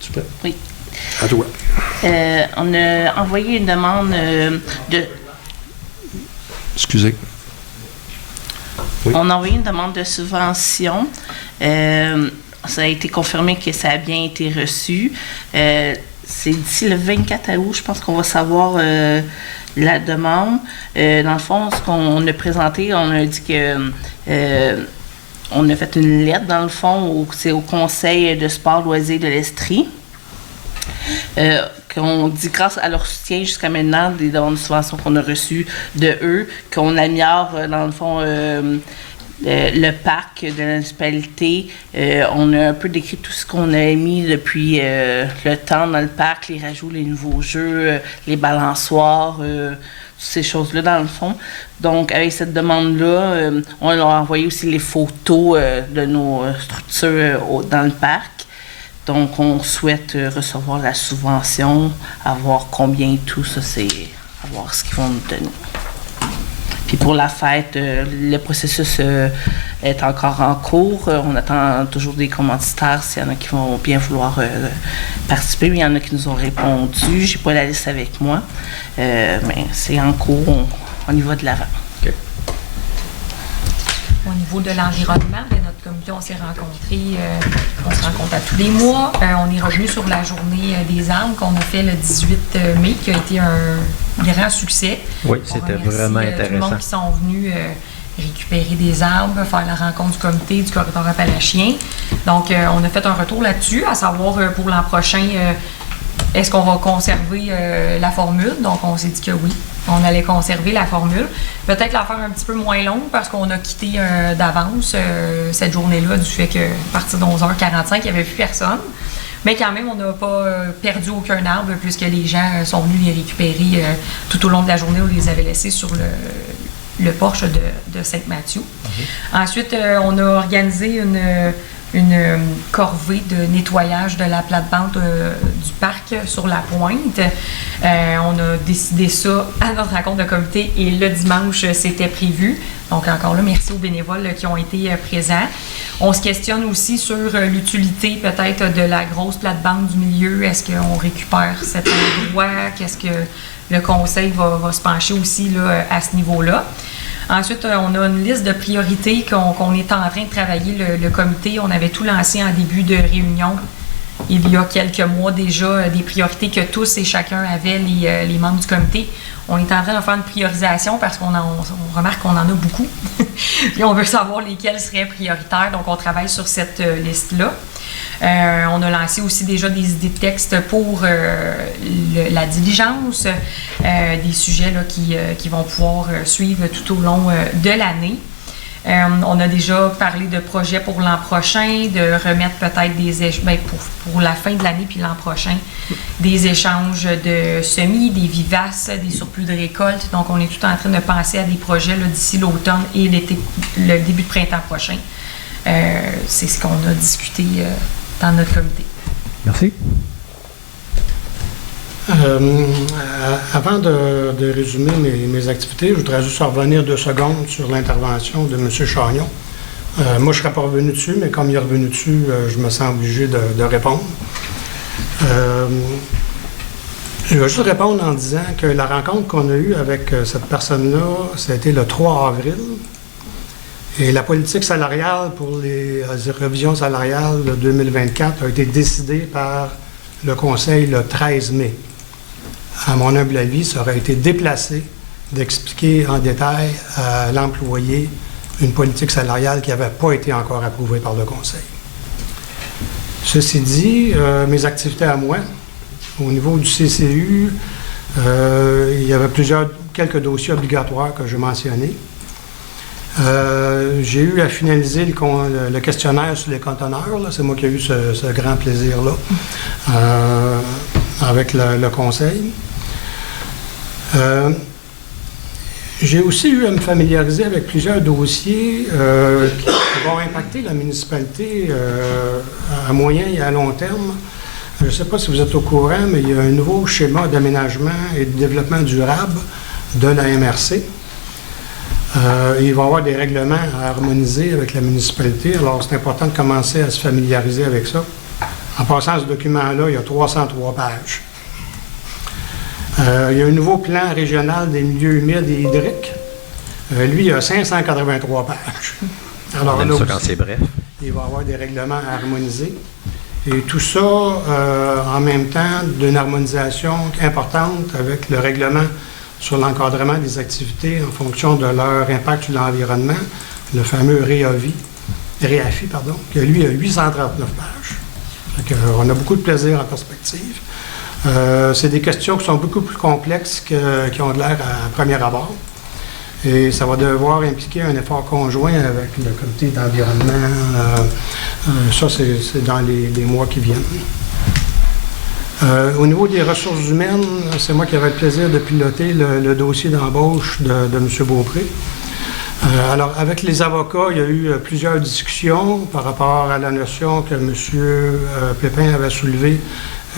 Tu peux? Oui. À toi. On a envoyé une demande de... Excusez. Oui. On a envoyé une demande de subvention. Ça a été confirmé que ça a bien été reçu. C'est d'ici le 24 août, je pense qu'on va savoir la demande. Dans le fond, ce qu'on a présenté, on a dit que on a fait une lettre, dans le fond, c'est au Conseil de sport loisirs de l'Estrie. Qu'on dit grâce à leur soutien jusqu'à maintenant, des demandes de subventions qu'on a reçues de eux, qu'on améliore, dans le fond, le parc de la municipalité. On a un peu décrit tout ce qu'on a mis depuis le temps dans le parc, les rajouts, les nouveaux jeux, les balançoires, toutes ces choses-là dans le fond. Donc, avec cette demande-là, on leur a envoyé aussi les photos de nos structures dans le parc. Donc, on souhaite recevoir la subvention, à voir combien et tout, ça, c'est à voir ce qu'ils vont nous donner. Puis pour la fête, le processus est encore en cours. On attend toujours des commanditaires s'il y en a qui vont bien vouloir participer. Il y en a qui nous ont répondu. J'ai pas la liste avec moi, mais c'est en cours. On y va de l'avant. OK. Au niveau de l'environnement, notre comité, on s'est rencontrés, on se rencontre à tous les mois. On est revenu sur la journée des arbres qu'on a fait le 18 mai, qui a été un grand succès. Oui, c'était vraiment intéressant. Tout le monde qui sont venus récupérer des arbres, faire la rencontre du comité du corridor appalachien. Donc, on a fait un retour là-dessus, à savoir pour l'an prochain, est-ce qu'on va conserver la formule? Donc, on s'est dit que oui, on allait conserver la formule. Peut-être la faire un petit peu moins longue parce qu'on a quitté d'avance cette journée-là du fait qu'à partir de 11h45, il n'y avait plus personne. Mais quand même, on n'a pas perdu aucun arbre puisque les gens sont venus les récupérer tout au long de la journée. On les avait laissés sur le porche de Saint-Mathieu. Ensuite, on a organisé une corvée de nettoyage de la plate-bande du parc sur la pointe. On a décidé ça à notre rencontre de comité et le dimanche, c'était prévu. Donc encore là, merci aux bénévoles qui ont été présents. On se questionne aussi sur l'utilité peut-être de la grosse plate-bande du milieu. Est-ce qu'on récupère cet endroit? Qu'est-ce que le conseil va se pencher aussi là, à ce niveau-là? Ensuite, on a une liste de priorités qu'on est en train de travailler, le comité. On avait tout lancé en début de réunion il y a quelques mois déjà, des priorités que tous et chacun avaient, les membres du comité. On est en train de faire une priorisation parce qu'on remarque qu'on en a beaucoup. Puis on veut savoir lesquels seraient prioritaires. Donc, on travaille sur cette liste-là. On a lancé aussi déjà des idées de texte pour la diligence, des sujets là, qui vont pouvoir suivre tout au long de l'année. On a déjà parlé de projets pour l'an prochain, de remettre peut-être pour la fin de l'année puis l'an prochain, des échanges de semis, des vivaces, des surplus de récolte. Donc, on est tout en train de penser à des projets là, d'ici l'automne et le début de printemps prochain. C'est ce qu'on a discuté dans notre comité. Merci. Avant de résumer mes activités, je voudrais juste revenir 2 secondes sur l'intervention de M. Chagnon. Moi, je ne serais pas revenu dessus, mais comme il est revenu dessus, je me sens obligé de répondre. Je vais juste répondre en disant que la rencontre qu'on a eue avec cette personne-là, ça a été le 3 avril. Et la politique salariale pour les révisions salariales de 2024 a été décidée par le Conseil le 13 mai. À mon humble avis, ça aurait été déplacé d'expliquer en détail à l'employé une politique salariale qui n'avait pas été encore approuvée par le Conseil. Ceci dit, mes activités à moi, au niveau du CCU, il y avait quelques dossiers obligatoires que je mentionnais. J'ai eu à finaliser le questionnaire sur les conteneurs. C'est moi qui ai eu ce grand plaisir-là avec le conseil. J'ai aussi eu à me familiariser avec plusieurs dossiers qui vont impacter la municipalité à moyen et à long terme. Je ne sais pas si vous êtes au courant, mais il y a un nouveau schéma d'aménagement et de développement durable de la MRC. Il va y avoir des règlements à harmoniser avec la municipalité. Alors, c'est important de commencer à se familiariser avec ça. En passant, ce document-là, il y a 303 pages. Il y a un nouveau plan régional des milieux humides et hydriques. Lui, il a 583 pages. Alors, on aime là ça aussi, quand c'est bref. il va y avoir des règlements à harmoniser. Et tout ça, en même temps, d'une harmonisation importante avec le règlement sur l'encadrement des activités en fonction de leur impact sur l'environnement, le fameux REAFI, qui lui a 839 pages. Donc, on a beaucoup de plaisir en perspective. C'est des questions qui sont beaucoup plus complexes qui ont de l'air à premier abord. Et ça va devoir impliquer un effort conjoint avec le comité d'environnement. Ça, c'est dans les mois qui viennent. Au niveau des ressources humaines, c'est moi qui avais le plaisir de piloter le dossier d'embauche de M. Beaupré. Alors, avec les avocats, il y a eu plusieurs discussions par rapport à la notion que M. Pépin avait soulevée.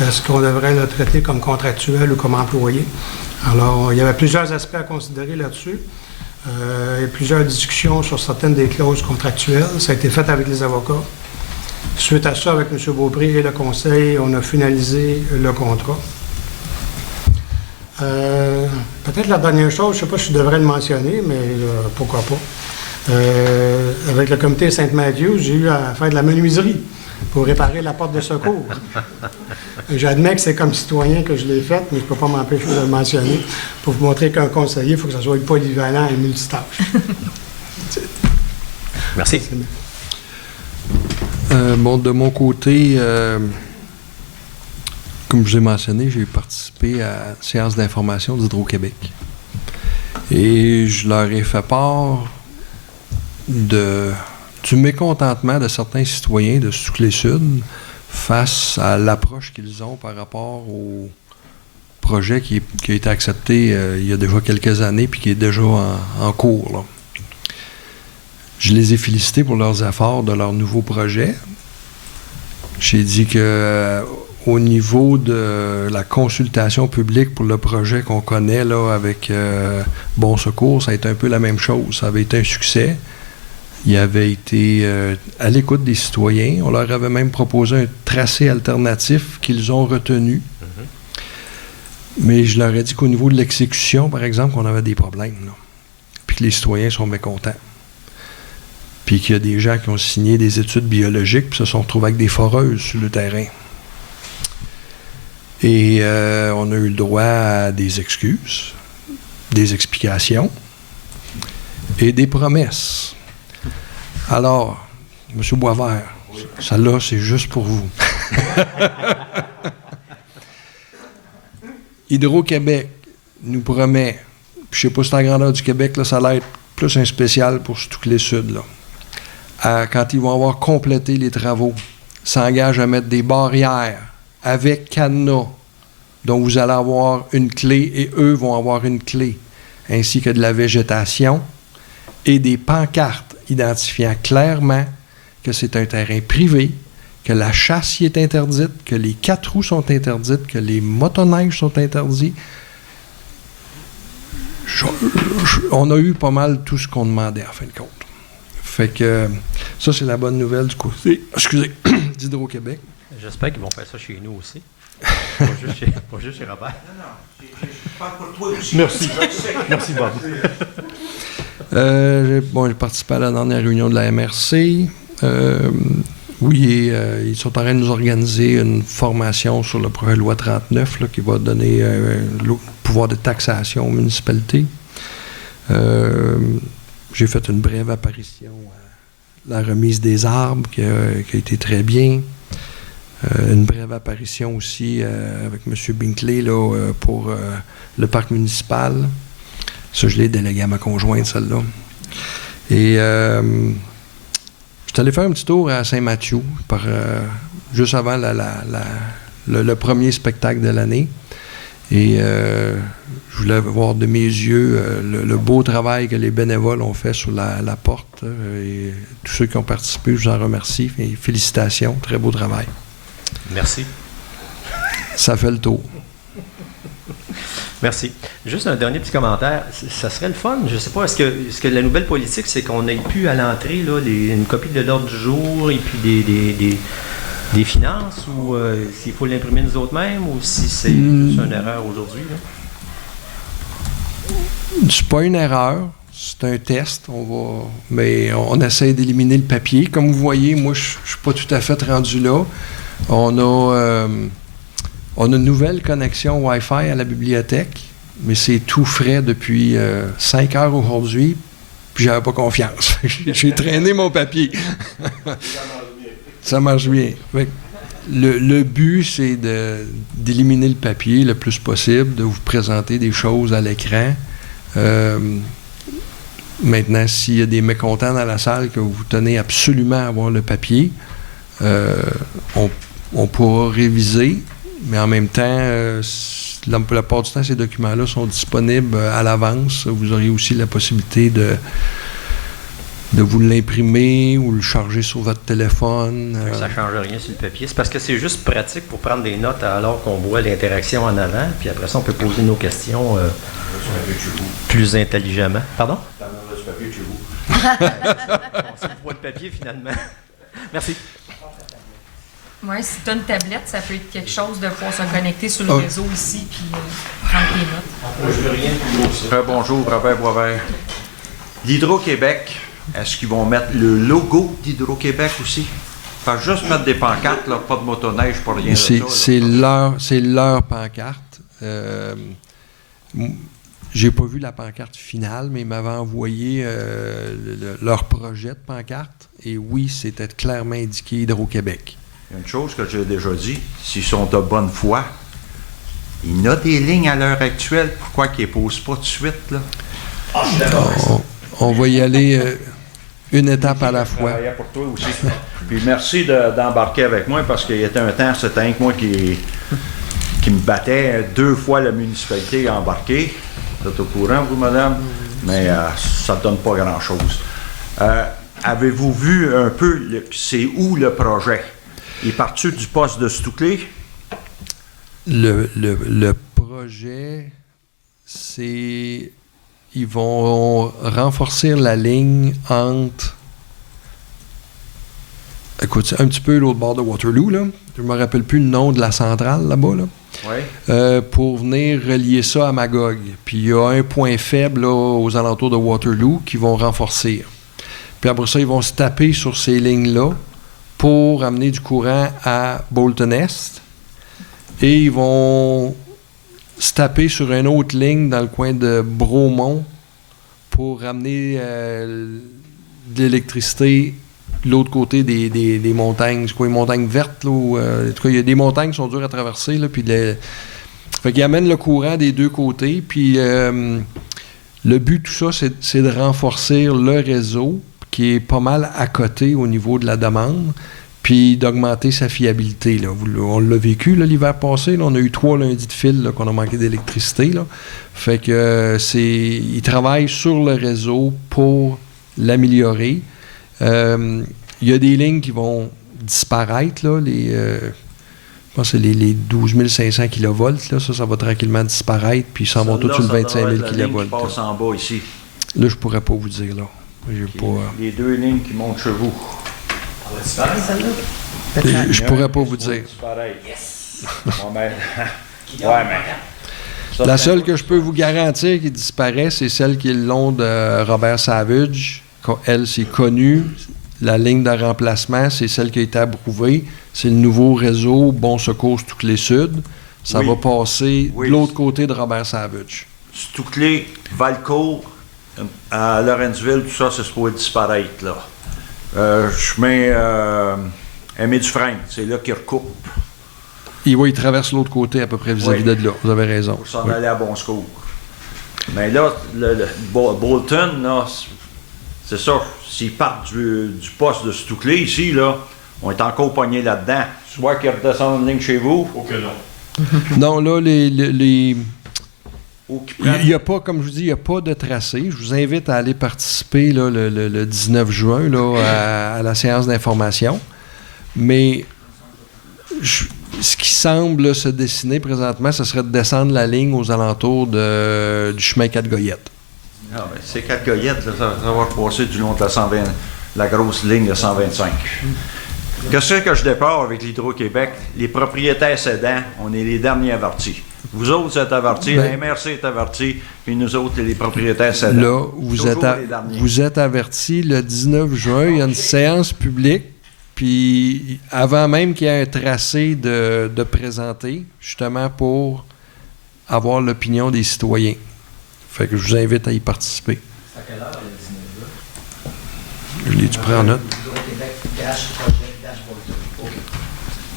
Est-ce qu'on devrait le traiter comme contractuel ou comme employé? Alors, il y avait plusieurs aspects à considérer là-dessus. Et plusieurs discussions sur certaines des clauses contractuelles. Ça a été fait avec les avocats. Suite à ça, avec M. Beaupré et le conseil, on a finalisé le contrat. Peut-être la dernière chose, je ne sais pas si je devrais le mentionner, mais pourquoi pas. Avec le comité Saint-Mathieu, j'ai eu à faire de la menuiserie pour réparer la porte de secours. J'admets que c'est comme citoyen que je l'ai faite, mais je ne peux pas m'empêcher de le mentionner pour vous montrer qu'un conseiller, il faut que ça soit polyvalent et multitâche. Merci. Bon, de mon côté, comme je vous ai mentionné, j'ai participé à la séance d'information d'Hydro-Québec. Et je leur ai fait part du mécontentement de certains citoyens de Sous-Clé-Sud face à l'approche qu'ils ont par rapport au projet qui a été accepté il y a déjà quelques années puis qui est déjà en cours, là. Je les ai félicités pour leurs efforts de leur nouveau projet. J'ai dit que au niveau de la consultation publique pour le projet qu'on connaît là, avec Bon Secours, ça a été un peu la même chose. Ça avait été un succès. Il avait été à l'écoute des citoyens. On leur avait même proposé un tracé alternatif qu'ils ont retenu. Mais je leur ai dit qu'au niveau de l'exécution, par exemple, on avait des problèmes, là. Puis que les citoyens sont mécontents. Puis qu'il y a des gens qui ont signé des études biologiques puis se sont retrouvés avec des foreuses sur le terrain. Et on a eu le droit à des excuses, des explications et des promesses. Alors, M. Boisvert, celle-là, c'est juste pour vous. Hydro-Québec nous promet, puis je ne sais pas si c'est la grandeur du Québec, là, ça va être plus un spécial pour Sous-Clé-Sud, là. Quand ils vont avoir complété les travaux, s'engagent à mettre des barrières avec cadenas, dont vous allez avoir une clé et eux vont avoir une clé, ainsi que de la végétation et des pancartes identifiant clairement que c'est un terrain privé, que la chasse y est interdite, que les 4 roues sont interdites, que les motoneiges sont interdits. On a eu pas mal tout ce qu'on demandait, en fin de compte. Fait que ça, c'est la bonne nouvelle du côté, d'Hydro-Québec. J'espère qu'ils vont faire ça chez nous aussi. Pas juste chez Robert. Non, je parle pour toi aussi. Merci. Merci, Bob. J'ai participé à la dernière réunion de la MRC. Oui, ils sont en train de nous organiser une formation sur le projet de loi 39 là, qui va donner le pouvoir de taxation aux municipalités. J'ai fait une brève apparition à la remise des arbres qui a été très bien. Une brève apparition aussi avec M. Binkley là, pour le parc municipal. Ça, je l'ai délégué à ma conjointe, celle-là. Et je suis allé faire un petit tour à Saint-Mathieu, juste avant le premier spectacle de l'année. Et je voulais voir de mes yeux le beau travail que les bénévoles ont fait sur la porte. Et tous ceux qui ont participé, je vous en remercie. Et félicitations, très beau travail. Merci. Ça fait le tour. Merci. Juste un dernier petit commentaire. Ça serait le fun. Je ne sais pas, est-ce que la nouvelle politique, c'est qu'on ait pu à l'entrée là, une copie de l'ordre du jour et puis des finances, ou s'il faut l'imprimer nous autres mêmes, ou si c'est juste une erreur aujourd'hui? C'est pas une erreur. C'est un test. Mais on essaie d'éliminer le papier. Comme vous voyez, moi, je ne suis pas tout à fait rendu là. On a une nouvelle connexion Wi-Fi à la bibliothèque, mais c'est tout frais depuis 5 heures aujourd'hui, puis j'avais pas confiance. J'ai traîné mon papier. Ça marche bien. Le but, c'est d'éliminer le papier le plus possible, de vous présenter des choses à l'écran. Maintenant, s'il y a des mécontents dans la salle que vous tenez absolument à avoir le papier, on pourra réviser, mais en même temps, la plupart du temps, ces documents-là sont disponibles à l'avance. Vous aurez aussi la possibilité de vous l'imprimer ou le charger sur votre téléphone. Ça ne change rien sur le papier. C'est parce que c'est juste pratique pour prendre des notes alors qu'on voit l'interaction en avant. Puis après ça, on peut poser nos questions plus intelligemment. Pardon? Du papier chez vous. C'est le poids de papier finalement. Merci. Oui, si tu as une tablette, ça peut être quelque chose de pouvoir se connecter sur le réseau ici puis prendre tes notes. Je veux rien de plus gros. Bonjour, Robert Boisvert. L'Hydro-Québec, est-ce qu'ils vont mettre le logo d'Hydro-Québec aussi? Pas juste mettre des pancartes, là, pas de motoneige, pas rien de ça. C'est leur pancarte. J'ai pas vu la pancarte finale, mais ils m'avaient envoyé leur projet de pancarte. Et oui, c'était clairement indiqué Hydro-Québec. Il y a une chose que j'ai déjà dit, s'ils sont de bonne foi, il y a des lignes à l'heure actuelle, pourquoi qu'ils ne posent pas tout de suite, là? On va y aller une étape à la fois. Je travaillais pour toi aussi. Puis merci d'embarquer avec moi, parce qu'il y a un temps, c'était un que moi qui me battait. 2 fois la municipalité a embarqué. Vous êtes au courant, vous, madame? Mais ça ne donne pas grand-chose. Avez-vous vu un peu, c'est où le projet? Il est parti du poste de Stouclé? Le projet, c'est... Ils vont renforcer la ligne entre... Écoute, un petit peu l'autre bord de Waterloo, là. Je ne me rappelle plus le nom de la centrale, là-bas, là. Oui. Pour venir relier ça à Magog. Puis il y a un point faible, là, aux alentours de Waterloo, qui vont renforcer. Puis après ça, ils vont se taper sur ces lignes-là pour amener du courant à Bolton Est. Et ils vont se taper sur une autre ligne dans le coin de Bromont pour ramener de l'électricité de l'autre côté des montagnes. C'est quoi, les montagnes vertes, là? En tout cas, il y a des montagnes qui sont dures à traverser, là, puis fait qu'ils amènent le courant des deux côtés, puis le but de tout ça, c'est de renforcer le réseau, qui est pas mal à côté au niveau de la demande, puis d'augmenter sa fiabilité. Là. On l'a vécu là, l'hiver passé. Là, on a eu 3 lundis de fil là, qu'on a manqué d'électricité. Là. Fait que ils travaillent sur le réseau pour l'améliorer. Il y a des lignes qui vont disparaître. Là, je pense que c'est les 12 500 kV. Là, ça va tranquillement disparaître, puis ça va tout sur le 25 000 kV. Qui passe en bas ici. Là, je pourrais pas vous dire. Là. Les 2 lignes qui montent chez vous. Je pourrais pas vous dire. La seule que je peux vous garantir qui disparaît, c'est celle qui est le long de Robert Savage. Elle, c'est connu. La ligne de remplacement, c'est celle qui a été approuvée. C'est le nouveau réseau Bon Secours Stouclé-Sud. Ça va passer de l'autre côté de Robert Savage. Stouclé, Valcourt, à Lawrenceville, tout ça, c'est supposé disparaître, là. Chemin Aimé Dufresne, c'est là qu'il recoupe. Il traverse l'autre côté à peu près vis-à-vis de là. Vous avez raison. Pour s'en aller à Bon Secours. Mais là, Bolton, là, c'est ça. S'ils partent du poste de Stouclé, ici, là, on est encore pogné là-dedans. Soit qu'ils redescendent une ligne chez vous. Ou que non. Non, là, il n'y a pas, comme je vous dis, il n'y a pas de tracé. Je vous invite à aller participer là, le 19 juin là, à la séance d'information. Mais ce qui semble se dessiner présentement, ce serait de descendre la ligne aux alentours du chemin 4 Goyettes. Ah, ben, c'est 4 Goyettes, là, ça va passer du long de la grosse ligne de 125. Qu'est-ce que je déplore avec l'Hydro-Québec? Les propriétaires cédants, on est les derniers avertis. Vous autres, vous êtes avertis, la MRC est avertie, puis nous autres, les propriétaires cédants. Là, vous êtes avertis le 19 juin, il y a une séance publique, puis avant même qu'il y ait un tracé de présenter, justement pour avoir l'opinion des citoyens. Fait que je vous invite à y participer. C'est à quelle heure, le 19 juin? Je l'ai-tu pris en note? Okay.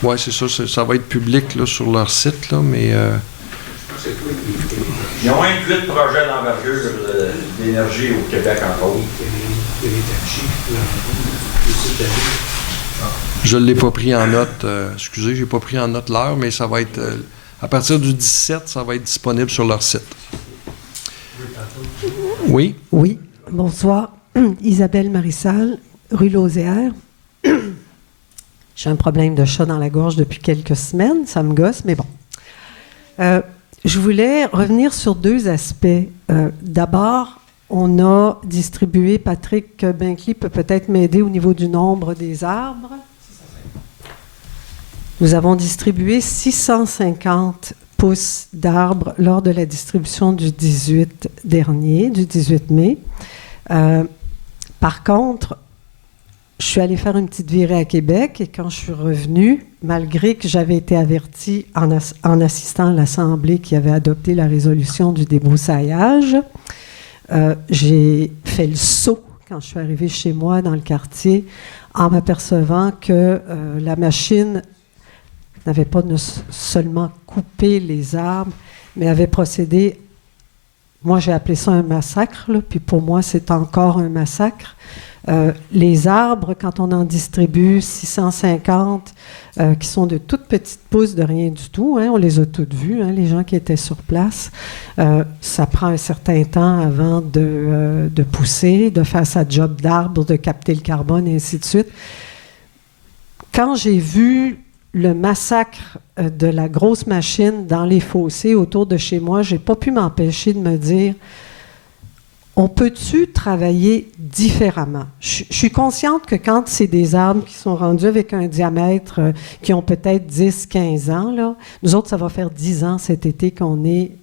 Oui, c'est ça. Ça va être public là, sur leur site, là, mais... Ils ont inclus le projet d'envergure d'énergie au Québec encore. Je ne l'ai pas pris en note. Excusez, je n'ai pas pris en note l'heure, mais ça va être... à partir du 17, ça va être disponible sur leur site. Oui? Oui, bonsoir. Isabelle Marissal, rue Lausière. J'ai un problème de chat dans la gorge depuis quelques semaines, ça me gosse, mais bon. Je voulais revenir sur 2 aspects. D'abord, on a distribué, Patrick Binkley peut peut-être m'aider au niveau du nombre des arbres. Nous avons distribué 650 pouces d'arbres lors de la distribution du 18 dernier, du 18 mai. Par contre, je suis allée faire une petite virée à Québec et quand je suis revenue, malgré que j'avais été avertie en assistant à l'Assemblée qui avait adopté la résolution du débroussaillage, j'ai fait le saut quand je suis arrivée chez moi dans le quartier en m'apercevant que la machine n'avait pas seulement coupé les arbres, mais avait procédé, moi j'ai appelé ça un massacre, là, puis pour moi c'est encore un massacre. Les arbres, quand on en distribue 650, qui sont de toutes petites pousses de rien du tout, hein, on les a toutes vues, hein, les gens qui étaient sur place, ça prend un certain temps avant de pousser, de faire sa job d'arbre, de capter le carbone et ainsi de suite. Quand j'ai vu le massacre de la grosse machine dans les fossés autour de chez moi, je n'ai pas pu m'empêcher de me dire, on peut-tu travailler différemment? Je suis consciente que quand c'est des arbres qui sont rendus avec un diamètre qui ont peut-être 10-15 ans, là, nous autres, ça va faire 10 ans cet été qu'on est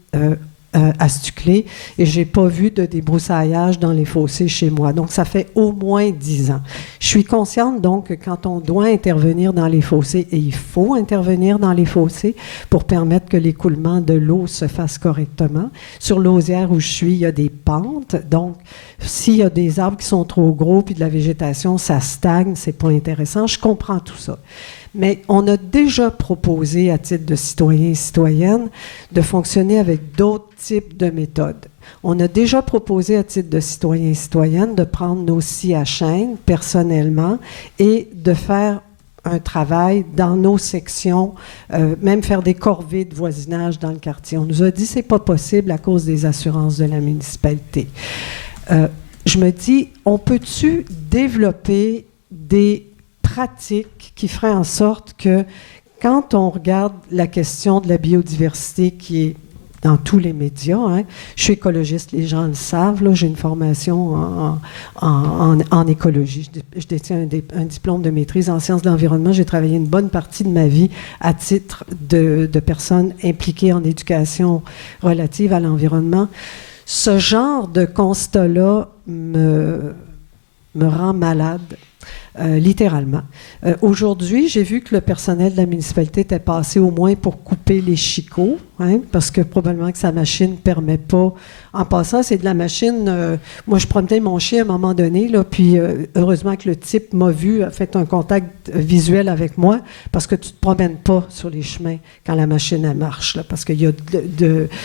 à Stuclé et je n'ai pas vu de débroussaillage dans les fossés chez moi. Donc, ça fait au moins 10 ans. Je suis consciente donc que quand on doit intervenir dans les fossés, et il faut intervenir dans les fossés pour permettre que l'écoulement de l'eau se fasse correctement. Sur Lausière où je suis, il y a des pentes. Donc, s'il y a des arbres qui sont trop gros puis de la végétation, ça stagne, c'est pas intéressant. Je comprends tout ça. Mais on a déjà proposé, à titre de citoyens et citoyennes, de fonctionner avec d'autres types de méthodes. On a déjà proposé, à titre de citoyens et citoyennes, de prendre nos scies à chaîne personnellement et de faire un travail dans nos sections, même faire des corvées de voisinage dans le quartier. On nous a dit que ce n'est pas possible à cause des assurances de la municipalité. Je me dis, on peut-tu développer des pratiques qui feraient en sorte que quand on regarde la question de la biodiversité qui est dans tous les médias, hein, je suis écologiste, les gens le savent, là, j'ai une formation en écologie. Je détiens un diplôme de maîtrise en sciences de l'environnement. J'ai travaillé une bonne partie de ma vie à titre de personne impliquée en éducation relative à l'environnement. Ce genre de constat-là me rend malade. Littéralement. Aujourd'hui, j'ai vu que le personnel de la municipalité était passé au moins pour couper les chicots, hein, parce que probablement que sa machine ne permet pas. En passant, c'est de la machine... moi, je promenais mon chien à un moment donné, là, puis heureusement que le type m'a vu, a fait un contact visuel avec moi, parce que tu ne te promènes pas sur les chemins quand la machine elle marche, là, parce que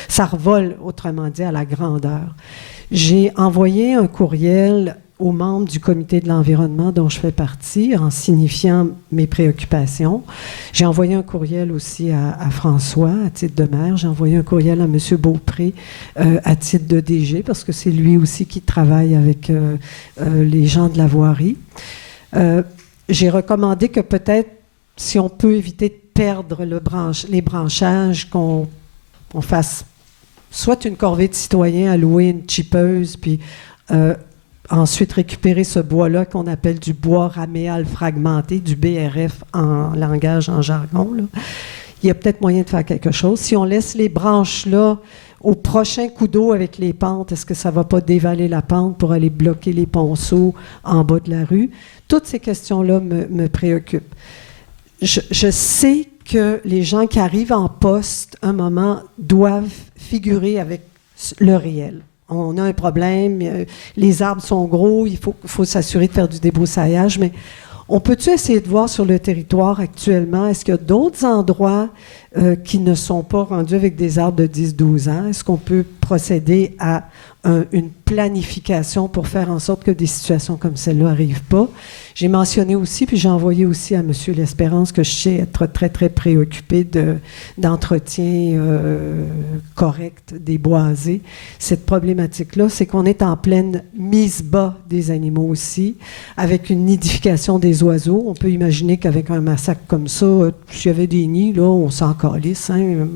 ça revole, autrement dit, à la grandeur. J'ai envoyé un courriel aux membres du comité de l'environnement dont je fais partie, en signifiant mes préoccupations. J'ai envoyé un courriel aussi à François, à titre de maire. J'ai envoyé un courriel à M. Beaupré, à titre de DG, parce que c'est lui aussi qui travaille avec les gens de la voirie. J'ai recommandé que peut-être, si on peut éviter de perdre les branchages, qu'on fasse soit une corvée de citoyens à louer une chipeuse, puis... ensuite, récupérer ce bois-là qu'on appelle du bois raméal fragmenté, du BRF en langage, en jargon. Là. Il y a peut-être moyen de faire quelque chose. Si on laisse les branches là, au prochain coup d'eau avec les pentes, est-ce que ça ne va pas dévaler la pente pour aller bloquer les ponceaux en bas de la rue? Toutes ces questions-là me préoccupent. Je sais que les gens qui arrivent en poste, un moment, doivent figurer avec le réel. On a un problème, les arbres sont gros, il faut s'assurer de faire du débroussaillage, mais on peut-tu essayer de voir sur le territoire actuellement, est-ce qu'il y a d'autres endroits qui ne sont pas rendus avec des arbres de 10-12 ans? Est-ce qu'on peut procéder à une planification pour faire en sorte que des situations comme celle-là n'arrivent pas? J'ai mentionné aussi, puis j'ai envoyé aussi à M. L'Espérance que je sais être très, très préoccupé d'entretien correct des boisés. Cette problématique-là, c'est qu'on est en pleine mise bas des animaux aussi, avec une nidification des oiseaux. On peut imaginer qu'avec un massacre comme ça, s'il y avait des nids, là, on s'en calisse. Hein.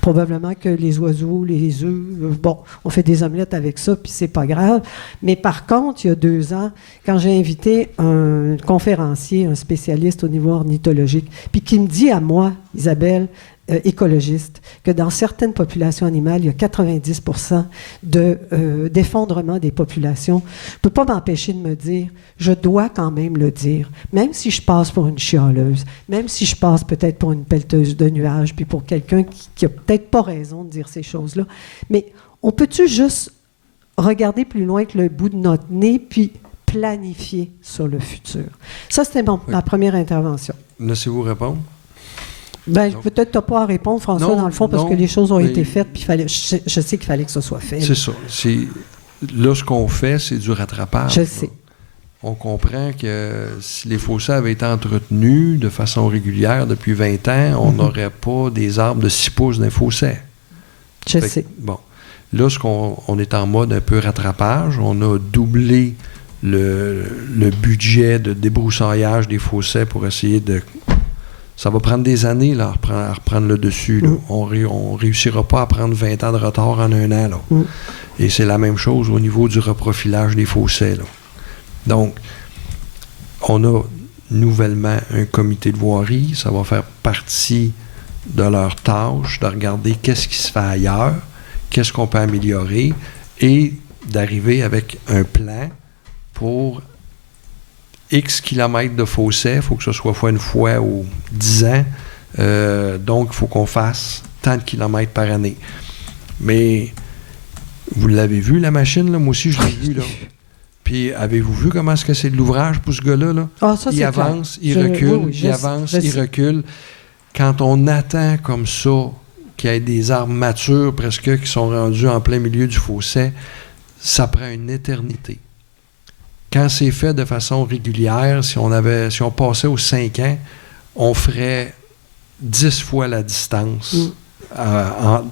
Probablement que les oiseaux, les œufs, bon, on fait des omelettes avec ça, puis c'est pas grave. Mais par contre, il y a 2 ans, quand j'ai invité un conférencier, un spécialiste au niveau ornithologique, puis qui me dit à moi, Isabelle, écologiste, que dans certaines populations animales, il y a 90% d'effondrement des populations. Je ne peux pas m'empêcher de me dire, je dois quand même le dire, même si je passe pour une chialeuse, même si je passe peut-être pour une pelleteuse de nuages, puis pour quelqu'un qui n'a peut-être pas raison de dire ces choses-là. Mais on peut-tu juste regarder plus loin que le bout de notre nez, puis planifier sur le futur? Ça, c'était ma première intervention. Laissez-vous répondre. Ben, peut-être tu n'as pas à répondre, François, dans le fond, parce que les choses ont été faites, puis je sais qu'il fallait que ce soit fait. C'est ça. Là, ce qu'on fait, c'est du rattrapage. Je sais. On comprend que si les fossés avaient été entretenus de façon régulière depuis 20 ans, on n'aurait pas des arbres de 6 pouces d'un fossé. Je sais. Bon. Là, on est en mode un peu rattrapage. On a doublé le budget de débroussaillage des fossés pour essayer de... Ça va prendre des années là, à reprendre le dessus. Là. On ne réussira pas à prendre 20 ans de retard en 1 an. Là. Et c'est la même chose au niveau du reprofilage des fossés. Là. Donc, on a nouvellement un comité de voirie. Ça va faire partie de leur tâche de regarder qu'est-ce qui se fait ailleurs, qu'est-ce qu'on peut améliorer et d'arriver avec un plan pour X kilomètres de fossé. Il faut que ce soit une fois ou 10 ans. Donc, il faut qu'on fasse tant de kilomètres par année. Mais, vous l'avez vu, la machine, là? Moi aussi, je l'ai vu, là. Puis, avez-vous vu comment est-ce que c'est de l'ouvrage pour ce gars-là? Là? Ah, ça, il avance, il recule, il avance, il recule. Quand on attend comme ça qu'il y ait des arbres matures presque qui sont rendus en plein milieu du fossé, ça prend une éternité. Quand c'est fait de façon régulière, si on passait aux 5 ans, on ferait 10 fois la distance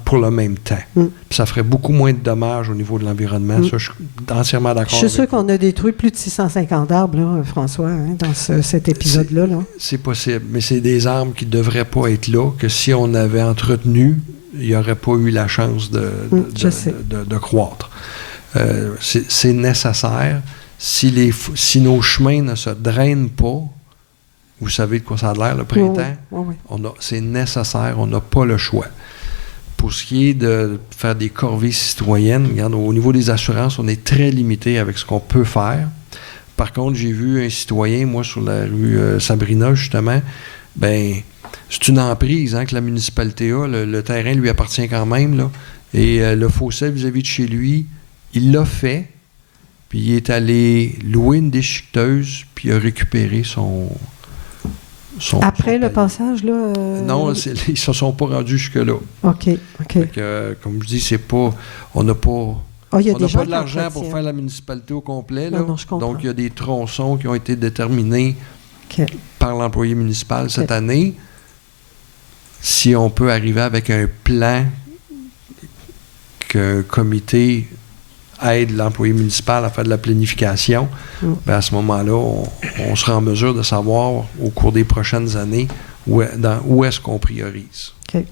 pour le même temps. Puis ça ferait beaucoup moins de dommages au niveau de l'environnement. Ça, je suis entièrement d'accord. Je suis sûr qu'on a détruit plus de 650 arbres, là, François, dans cet épisode-là. Là. C'est possible, mais c'est des arbres qui ne devraient pas être là, que si on avait entretenu, il n'y aurait pas eu la chance de croître. C'est nécessaire. Si nos chemins ne se drainent pas, vous savez de quoi ça a l'air, le printemps, c'est nécessaire, on n'a pas le choix. Pour ce qui est de faire des corvées citoyennes, regarde, au niveau des assurances, on est très limité avec ce qu'on peut faire. Par contre, j'ai vu un citoyen, moi, sur la rue Sabrina, justement, c'est une emprise que la municipalité a, le terrain lui appartient quand même, là, et le fossé vis-à-vis de chez lui, il l'a fait, puis il est allé louer une déchiqueteuse, puis il a récupéré son Après le passage, là... Non, ils ne se sont pas rendus jusque-là. OK. Comme je dis, c'est pas... On n'a pas... on n'a pas de l'argent pour faire la municipalité au complet. Là. Non, je comprends. Donc, il y a des tronçons qui ont été déterminés par l'employé municipal cette année. Si on peut arriver avec un plan qu'un comité aide l'employé municipal à faire de la planification, à ce moment-là, on sera en mesure de savoir au cours des prochaines années où est-ce qu'on priorise. OK.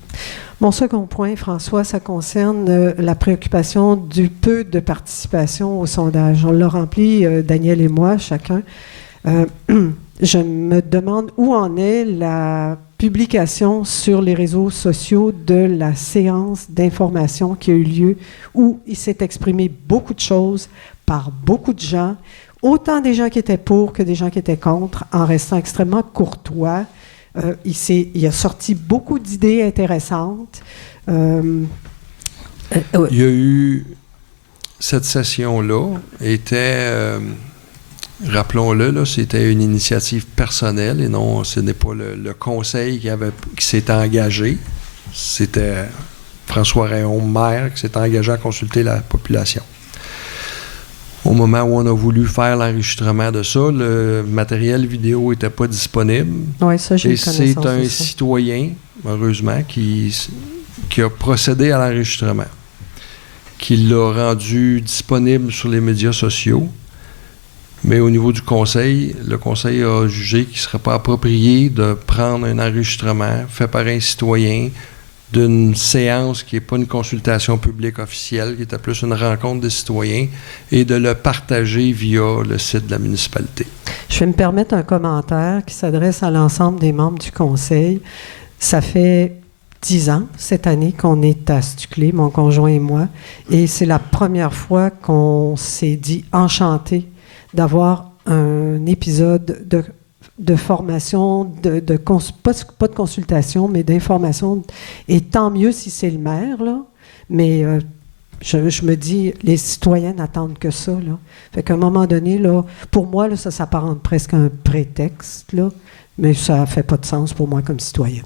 Mon second point, François, ça concerne la préoccupation du peu de participation au sondage. On l'a rempli, Daniel et moi, chacun. Je me demande où en est la publication sur les réseaux sociaux de la séance d'information qui a eu lieu, où il s'est exprimé beaucoup de choses par beaucoup de gens, autant des gens qui étaient pour que des gens qui étaient contre, en restant extrêmement courtois. Il a sorti beaucoup d'idées intéressantes. Il y a eu... Cette session-là était... rappelons-le, là, c'était une initiative personnelle et non, ce n'est pas le conseil qui s'était engagé. C'était François Rayon, maire, qui s'était engagé à consulter la population. au moment où on a voulu faire l'enregistrement de ça, le matériel vidéo n'était pas disponible. Oui, ça, j'ai Et connaissance c'est de un ça. citoyen, heureusement, qui a procédé à l'enregistrement, qui l'a rendu disponible sur les médias sociaux. Mais au niveau du conseil, le conseil a jugé qu'il ne serait pas approprié de prendre un enregistrement fait par un citoyen d'une séance qui n'est pas une consultation publique officielle, qui était plus une rencontre des citoyens, et de le partager via le site de la municipalité. Je vais me permettre un commentaire qui s'adresse à l'ensemble des membres du conseil. Ça fait 10 ans, cette année, qu'on est à Stuclé, mon conjoint et moi, et c'est la première fois qu'on s'est dit enchanté d'avoir un épisode de formation, pas de consultation, mais d'information. Et tant mieux si c'est le maire, là. Mais je me dis, les citoyens n'attendent que ça, là. Fait qu'à un moment donné, là, pour moi, là, ça s'apparente presque à un prétexte, là. Mais ça ne fait pas de sens pour moi comme citoyen.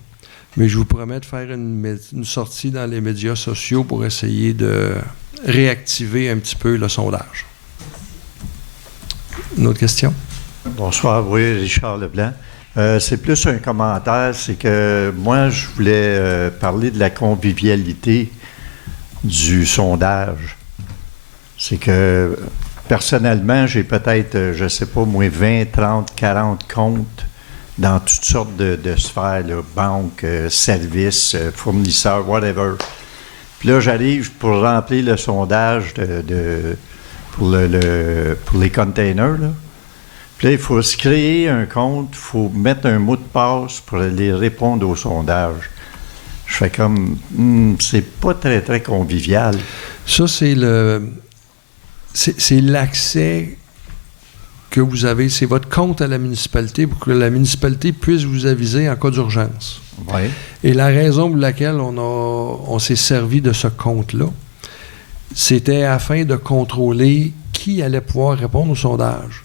Mais je vous promets de faire une sortie dans les médias sociaux pour essayer de réactiver un petit peu le sondage. Une autre question? Bonsoir, oui, Richard Leblanc. C'est plus un commentaire, c'est que moi, je voulais parler de la convivialité du sondage. C'est que, personnellement, j'ai peut-être, je ne sais pas, moi, 20, 30, 40 comptes dans toutes sortes de sphères, là, banques, services, fournisseurs, whatever. Puis là, j'arrive pour remplir le sondage pour les containers, là. Puis là, il faut se créer un compte, il faut mettre un mot de passe pour aller répondre au sondage. Je fais comme, c'est pas très, très convivial. Ça, c'est l'accès que vous avez, c'est votre compte à la municipalité pour que la municipalité puisse vous aviser en cas d'urgence. Oui. Et la raison pour laquelle on s'est servi de ce compte-là, c'était afin de contrôler qui allait pouvoir répondre au sondage.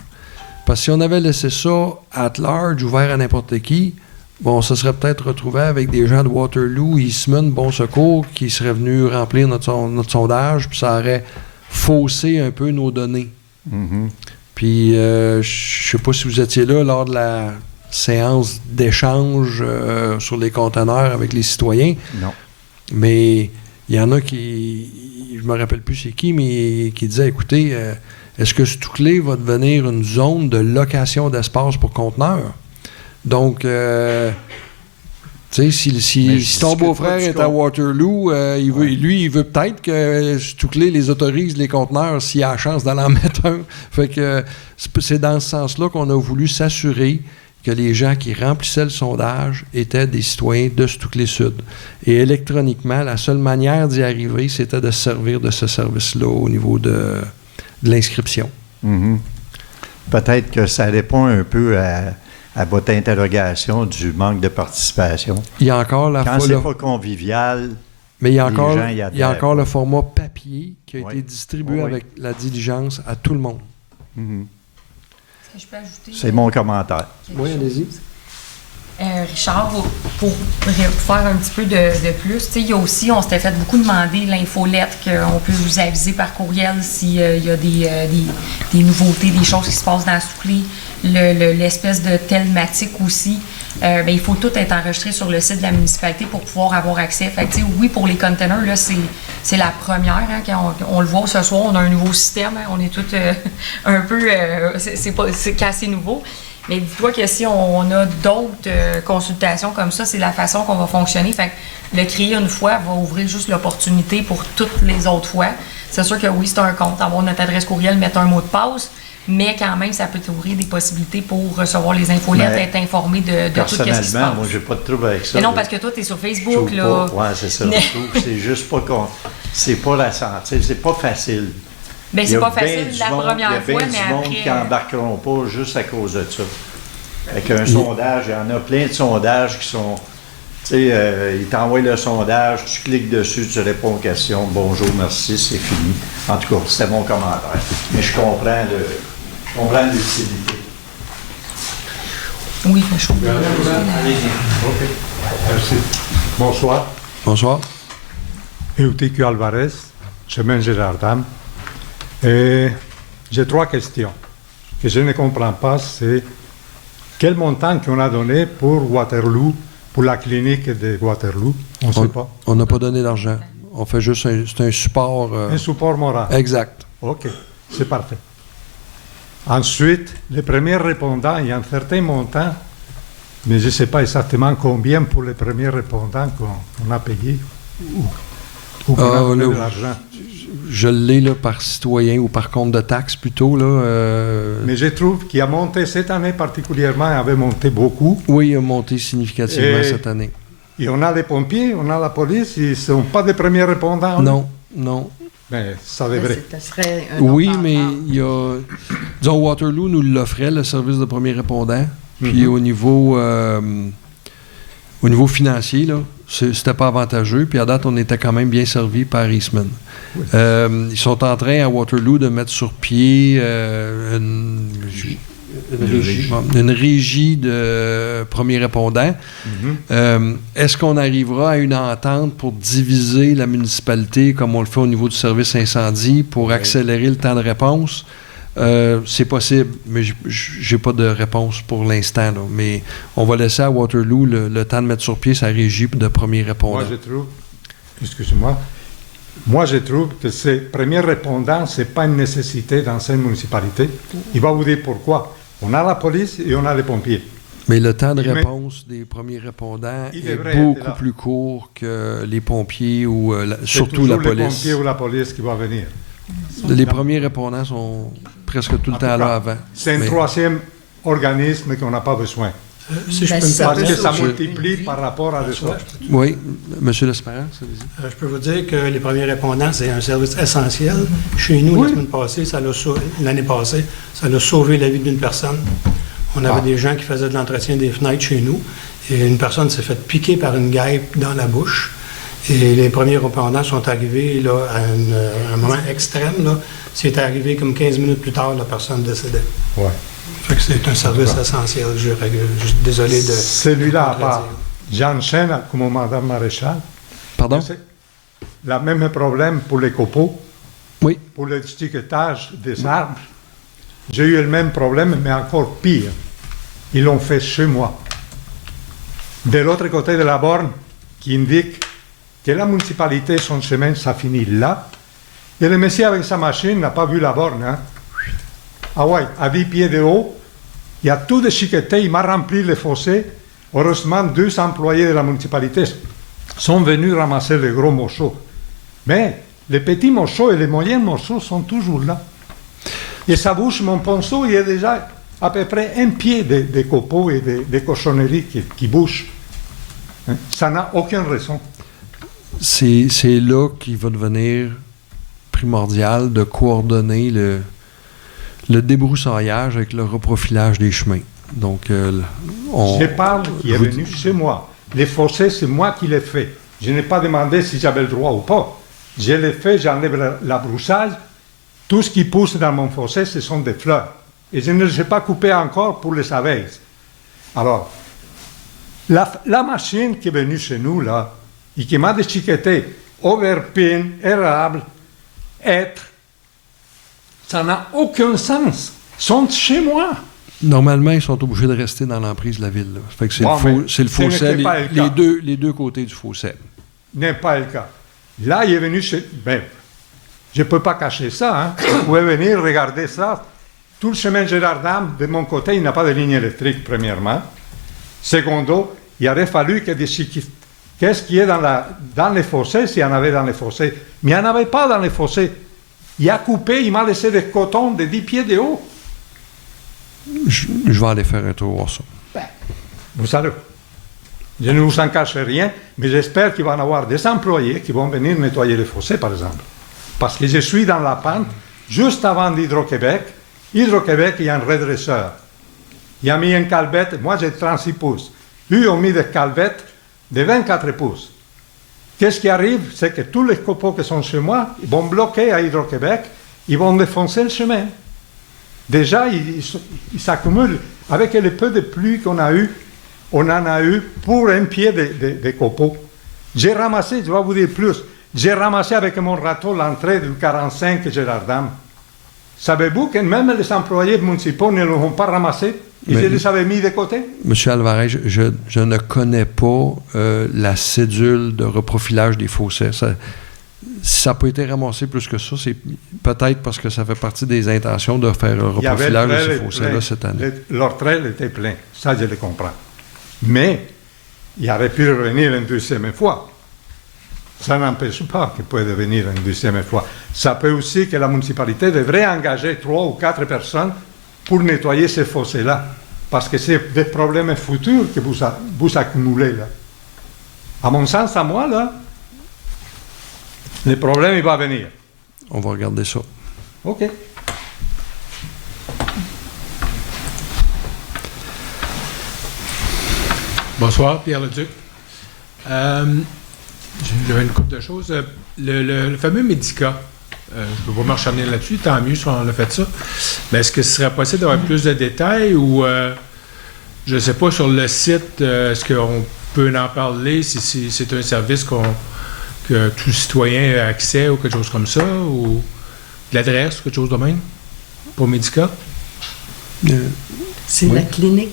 Parce que si on avait laissé ça at large, ouvert à n'importe qui, bon, ça serait peut-être retrouvé avec des gens de Waterloo, Eastman, Bon Secours, qui seraient venus remplir notre sondage, puis ça aurait faussé un peu nos données. Mm-hmm. Puis, je ne sais pas si vous étiez là lors de la séance d'échange sur les conteneurs avec les citoyens. Non. Mais il y en a qui, je me rappelle plus c'est qui, mais qui disaient, écoutez, est-ce que Stuclé va devenir une zone de location d'espace pour conteneurs? Donc, tu sais, si ton beau-frère est à Waterloo, il veut peut-être que Stuclé les autorise, les conteneurs, s'il y a la chance d'aller en mettre un. Fait que c'est dans ce sens-là qu'on a voulu s'assurer que les gens qui remplissaient le sondage étaient des citoyens de Stuclé-Sud. Et électroniquement, la seule manière d'y arriver, c'était de se servir de ce service-là au niveau de l'inscription. Mm-hmm. Peut-être que ça répond un peu à votre interrogation du manque de participation. Il y a encore Quand c'est pas convivial, mais il y a les encore, gens il y a encore le format papier qui a été distribué avec la diligence à tout le monde. Mm-hmm. Est-ce que je peux ajouter? C'est mon commentaire. Oui, allez-y. Richard, pour faire un petit peu de plus, il y a aussi, on s'était fait beaucoup demander l'infolette qu'on peut vous aviser par courriel s'il y a des nouveautés, des choses qui se passent dans Stuclé, l'espèce de thématique aussi. Il faut tout être enregistré sur le site de la municipalité pour pouvoir avoir accès. Fait que, oui, pour les containers, là, c'est la première. Hein, quand on le voit ce soir, on a un nouveau système. Hein, on est tous un peu... c'est assez nouveau. Mais dis-toi que si on a d'autres consultations comme ça, c'est la façon qu'on va fonctionner. Fait que le créer une fois va ouvrir juste l'opportunité pour toutes les autres fois. C'est sûr que oui, c'est un compte, avoir notre adresse courriel, mettre un mot de passe, mais quand même, ça peut ouvrir des possibilités pour recevoir les infolettes, être informé de tout ce qui se passe. Personnellement, moi, j'ai pas de trouble avec ça. Mais non, parce que toi, tu es sur Facebook, là. Oui, c'est ça. C'est juste pas c'est pas la santé, c'est pas facile. Bien, c'est pas facile la première fois, mais il y a bien du monde qui n'embarqueront pas juste à cause de ça. Avec un sondage, il y en a plein de sondages qui sont... Tu sais, ils t'envoient le sondage, tu cliques dessus, tu réponds aux questions. Bonjour, merci, c'est fini. En tout cas, c'était mon commentaire. Mais je comprends l'utilité. Oui, je comprends. OK. Merci. Bonsoir. Bonsoir. Eutiquio Alvarez, Chemin Gérardam. Je j'ai 3 questions. Ce que je ne comprends pas, c'est quel montant qu'on a donné pour Waterloo, pour la clinique de Waterloo. On ne sait pas. On n'a pas donné d'argent. On fait juste c'est un support. Un support moral. Exact. OK, c'est parfait. Ensuite, les premiers répondants, il y a un certain montant, mais je ne sais pas exactement combien pour les premiers répondants qu'on a payés ou qu'on a donné de l'argent. Je l'ai là, par citoyen ou par compte de taxes plutôt. Là, Mais je trouve qu'il a monté cette année particulièrement, il avait monté beaucoup. Oui, il a monté significativement cette année. Et on a les pompiers, on a la police, ils ne sont pas des premiers répondants. Non, non. Mais ça devrait. Ça serait un Oui, autre mais endroit. il y a... Disons, Waterloo nous l'offrait, le service de premier répondant. Puis au niveau financier, là, c'était pas avantageux. Puis à date, on était quand même bien servi par Eastman. Oui. Ils sont en train, à Waterloo, de mettre sur pied une régie de premiers répondants. Est-ce qu'on arrivera à une entente pour diviser la municipalité comme on le fait au niveau du service incendie pour accélérer le temps de réponse? C'est possible, mais j'ai pas de réponse pour l'instant. Là. Mais on va laisser à Waterloo le temps de mettre sur pied sa régie de premiers répondants. Moi, je trouve que ces premiers répondants, ce n'est pas une nécessité dans cette municipalité. Il va vous dire pourquoi. On a la police et on a les pompiers. Mais le temps de réponse des premiers répondants est beaucoup plus court que les pompiers ou surtout la police. C'est les pompiers ou la police qui vont venir. Les premiers répondants sont presque tout le temps là avant. C'est un troisième organisme qu'on n'a pas besoin. Si je peux me permettre, parce que ça multiplie par rapport à des autres. Oui, M. L'Espérance, allez-y. Je peux vous dire que les premiers répondants, c'est un service essentiel. Chez nous, la semaine passée, l'année passée, ça a sauvé la vie d'une personne. On avait des gens qui faisaient de l'entretien des fenêtres chez nous et une personne s'est fait piquer par une guêpe dans la bouche. Et les premiers répondants sont arrivés là, à un moment extrême. Là. C'est arrivé comme 15 minutes plus tard, la personne décédait. Ouais. Fait que c'est un service essentiel. Je suis désolé de... Celui-là, à part, j'enchaîne comme Mme Maréchal. Pardon? Le même problème pour les copeaux. Oui. Pour l'étiquetage des arbres. J'ai eu le même problème, mais encore pire. Ils l'ont fait chez moi. De l'autre côté de la borne, qui indique que la municipalité, son chemin, ça finit là. Et le monsieur avec sa machine n'a pas vu la borne. Hein? Ah ouais, à 10 pieds de haut, il y a tout déchiqueté, il m'a rempli les fossés. Heureusement, 2 employés de la municipalité sont venus ramasser les gros morceaux. Mais les petits morceaux et les moyens morceaux sont toujours là. Et ça bouge, mon ponceau, il y a déjà à peu près 1 pied de copeaux et de cochonneries qui bougent. Hein? Ça n'a aucune raison. C'est là qu'il va devenir primordial de coordonner le débroussaillage avec le reprofilage des chemins. Donc, je parle qui est venu chez moi. Les fossés, c'est moi qui les fais. Je n'ai pas demandé si j'avais le droit ou pas. Je les fais, j'enlève la broussaille. Tout ce qui pousse dans mon fossé, ce sont des fleurs. Et je ne les ai pas coupées encore pour les abeilles. Alors, la machine qui est venue chez nous, là, et qui m'a déchiqueté aubergine, érable, hêtre, ça n'a aucun sens. Ils sont chez moi. Normalement, ils sont obligés de rester dans l'emprise de la ville. Là. Fait que c'est le fossé, les deux côtés du fossé. N'est pas le cas. Là, il est venu chez... Ben, je ne peux pas cacher ça. Hein. Vous pouvez venir regarder ça. Tout le chemin Gérard-Dame, de mon côté, il n'a pas de ligne électrique, premièrement. Secondo, il aurait fallu que des qu'est-ce qui est dans les fossés, s'il y en avait dans les fossés. Mais il n'y en avait pas dans les fossés. Il a coupé, il m'a laissé des cotons de 10 pieds de haut. Je vais aller faire un tour voir ça. Vous savez, je ne vous en cache rien, mais j'espère qu'il va y avoir des employés qui vont venir nettoyer les fossés, par exemple. Parce que je suis dans la pente, juste avant d'Hydro-Québec. Hydro-Québec, il y a un redresseur. Il a mis une calvette, moi j'ai 36 pouces. Eux ont mis des calvettes de 24 pouces. Qu'est-ce qui arrive? C'est que tous les copeaux qui sont chez moi, ils vont bloquer à Hydro-Québec, ils vont défoncer le chemin. Déjà, ils s'accumulent. Avec le peu de pluie qu'on a eu, on en a eu pour 1 pied de copeaux. J'ai ramassé, je vais vous dire plus, j'ai ramassé avec mon râteau l'entrée du 45 Gérard-Dame. Savez-vous que même les employés municipaux ne l'ont pas ramassé? Ils les avaient mis de côté? Monsieur Alvarez, je ne connais pas la cédule de reprofilage des fossés. Si ça n'a pas été ramassé plus que ça, c'est peut-être parce que ça fait partie des intentions de faire le reprofilage de ces fossés-là cette année. Leur trail était plein, ça je le comprends. Mais il aurait pu revenir une deuxième fois. Ça n'empêche pas qu'il puisse venir une deuxième fois. Ça peut aussi que la municipalité devrait engager 3 ou 4 personnes pour nettoyer ces fossés-là. Parce que c'est des problèmes futurs que vous accumulez là. À mon sens, à moi, là, le problème, il va venir. On va regarder ça. OK. Bonsoir, Pierre Leduc. J'avais une couple de choses. Le fameux Médica, je ne peux pas m'acharner là-dessus, tant mieux si on a fait ça. Mais est-ce que ce serait possible d'avoir plus de détails ou, je ne sais pas, sur le site, est-ce qu'on peut en parler, si c'est un service que tout citoyen a accès ou quelque chose comme ça, ou de l'adresse, quelque chose de même, pour Médica? C'est la clinique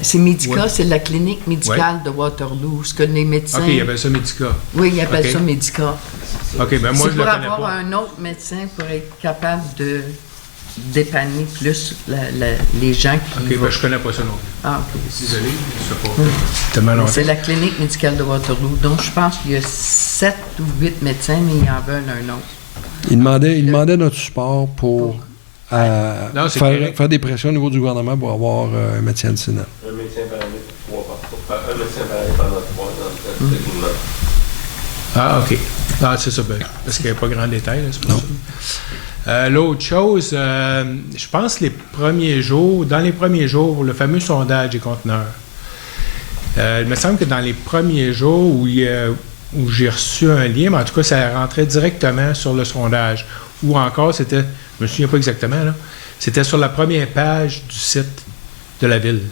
c'est Médica, Oui. c'est la clinique médicale de Waterloo, ce que les médecins... OK, il appelle ça Médica. Oui, ils appellent OK. ça Médica. OK, ben moi, c'est je pour le connais avoir pas. un autre médecin pour être capable de dépanner plus les gens qui OK, vont. ben je connais pas ça non plus. Ah, OK. Désolé, je sais pas. Tellement longtemps. C'est la clinique médicale de Waterloo. Donc, je pense qu'il y a 7 ou 8 médecins, mais ils en veulent un autre. Il demandait notre support pour Non, c'est correct. faire des pressions au niveau du gouvernement pour avoir un médecin de Sénat. Un médecin par année pour 3 ans. Un médecin par année pendant 3 ans, techniquement. Ah, OK. Ah, c'est ça, ben, parce qu'il n'y a pas grand détail, là, c'est pour ça. L'autre chose, je pense dans les premiers jours, le fameux sondage des conteneurs, il me semble que dans les premiers jours où j'ai reçu un lien, mais en tout cas, ça rentrait directement sur le sondage. Ou encore, c'était, je me souviens pas exactement, là, c'était sur la première page du site de la ville.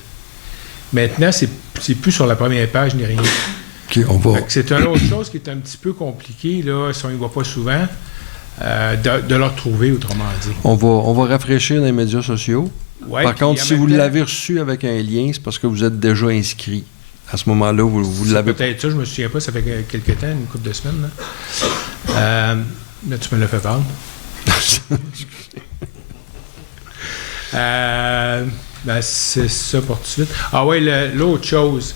Maintenant, c'est plus sur la première page ni rien. OK, on va... C'est une autre chose qui est un petit peu compliquée, là, si on n'y va pas souvent, de le retrouver, autrement dit. On va rafraîchir dans les médias sociaux. Ouais, Par puis contre, en si même vous temps- l'avez reçu avec un lien, c'est parce que vous êtes déjà inscrit. À ce moment-là, vous C'est l'avez... peut-être ça, je me souviens pas, ça fait quelques temps, une couple de semaines. Là, là tu me l'as fait parler. Ben, c'est ça pour tout de suite. Ah oui, l'autre chose.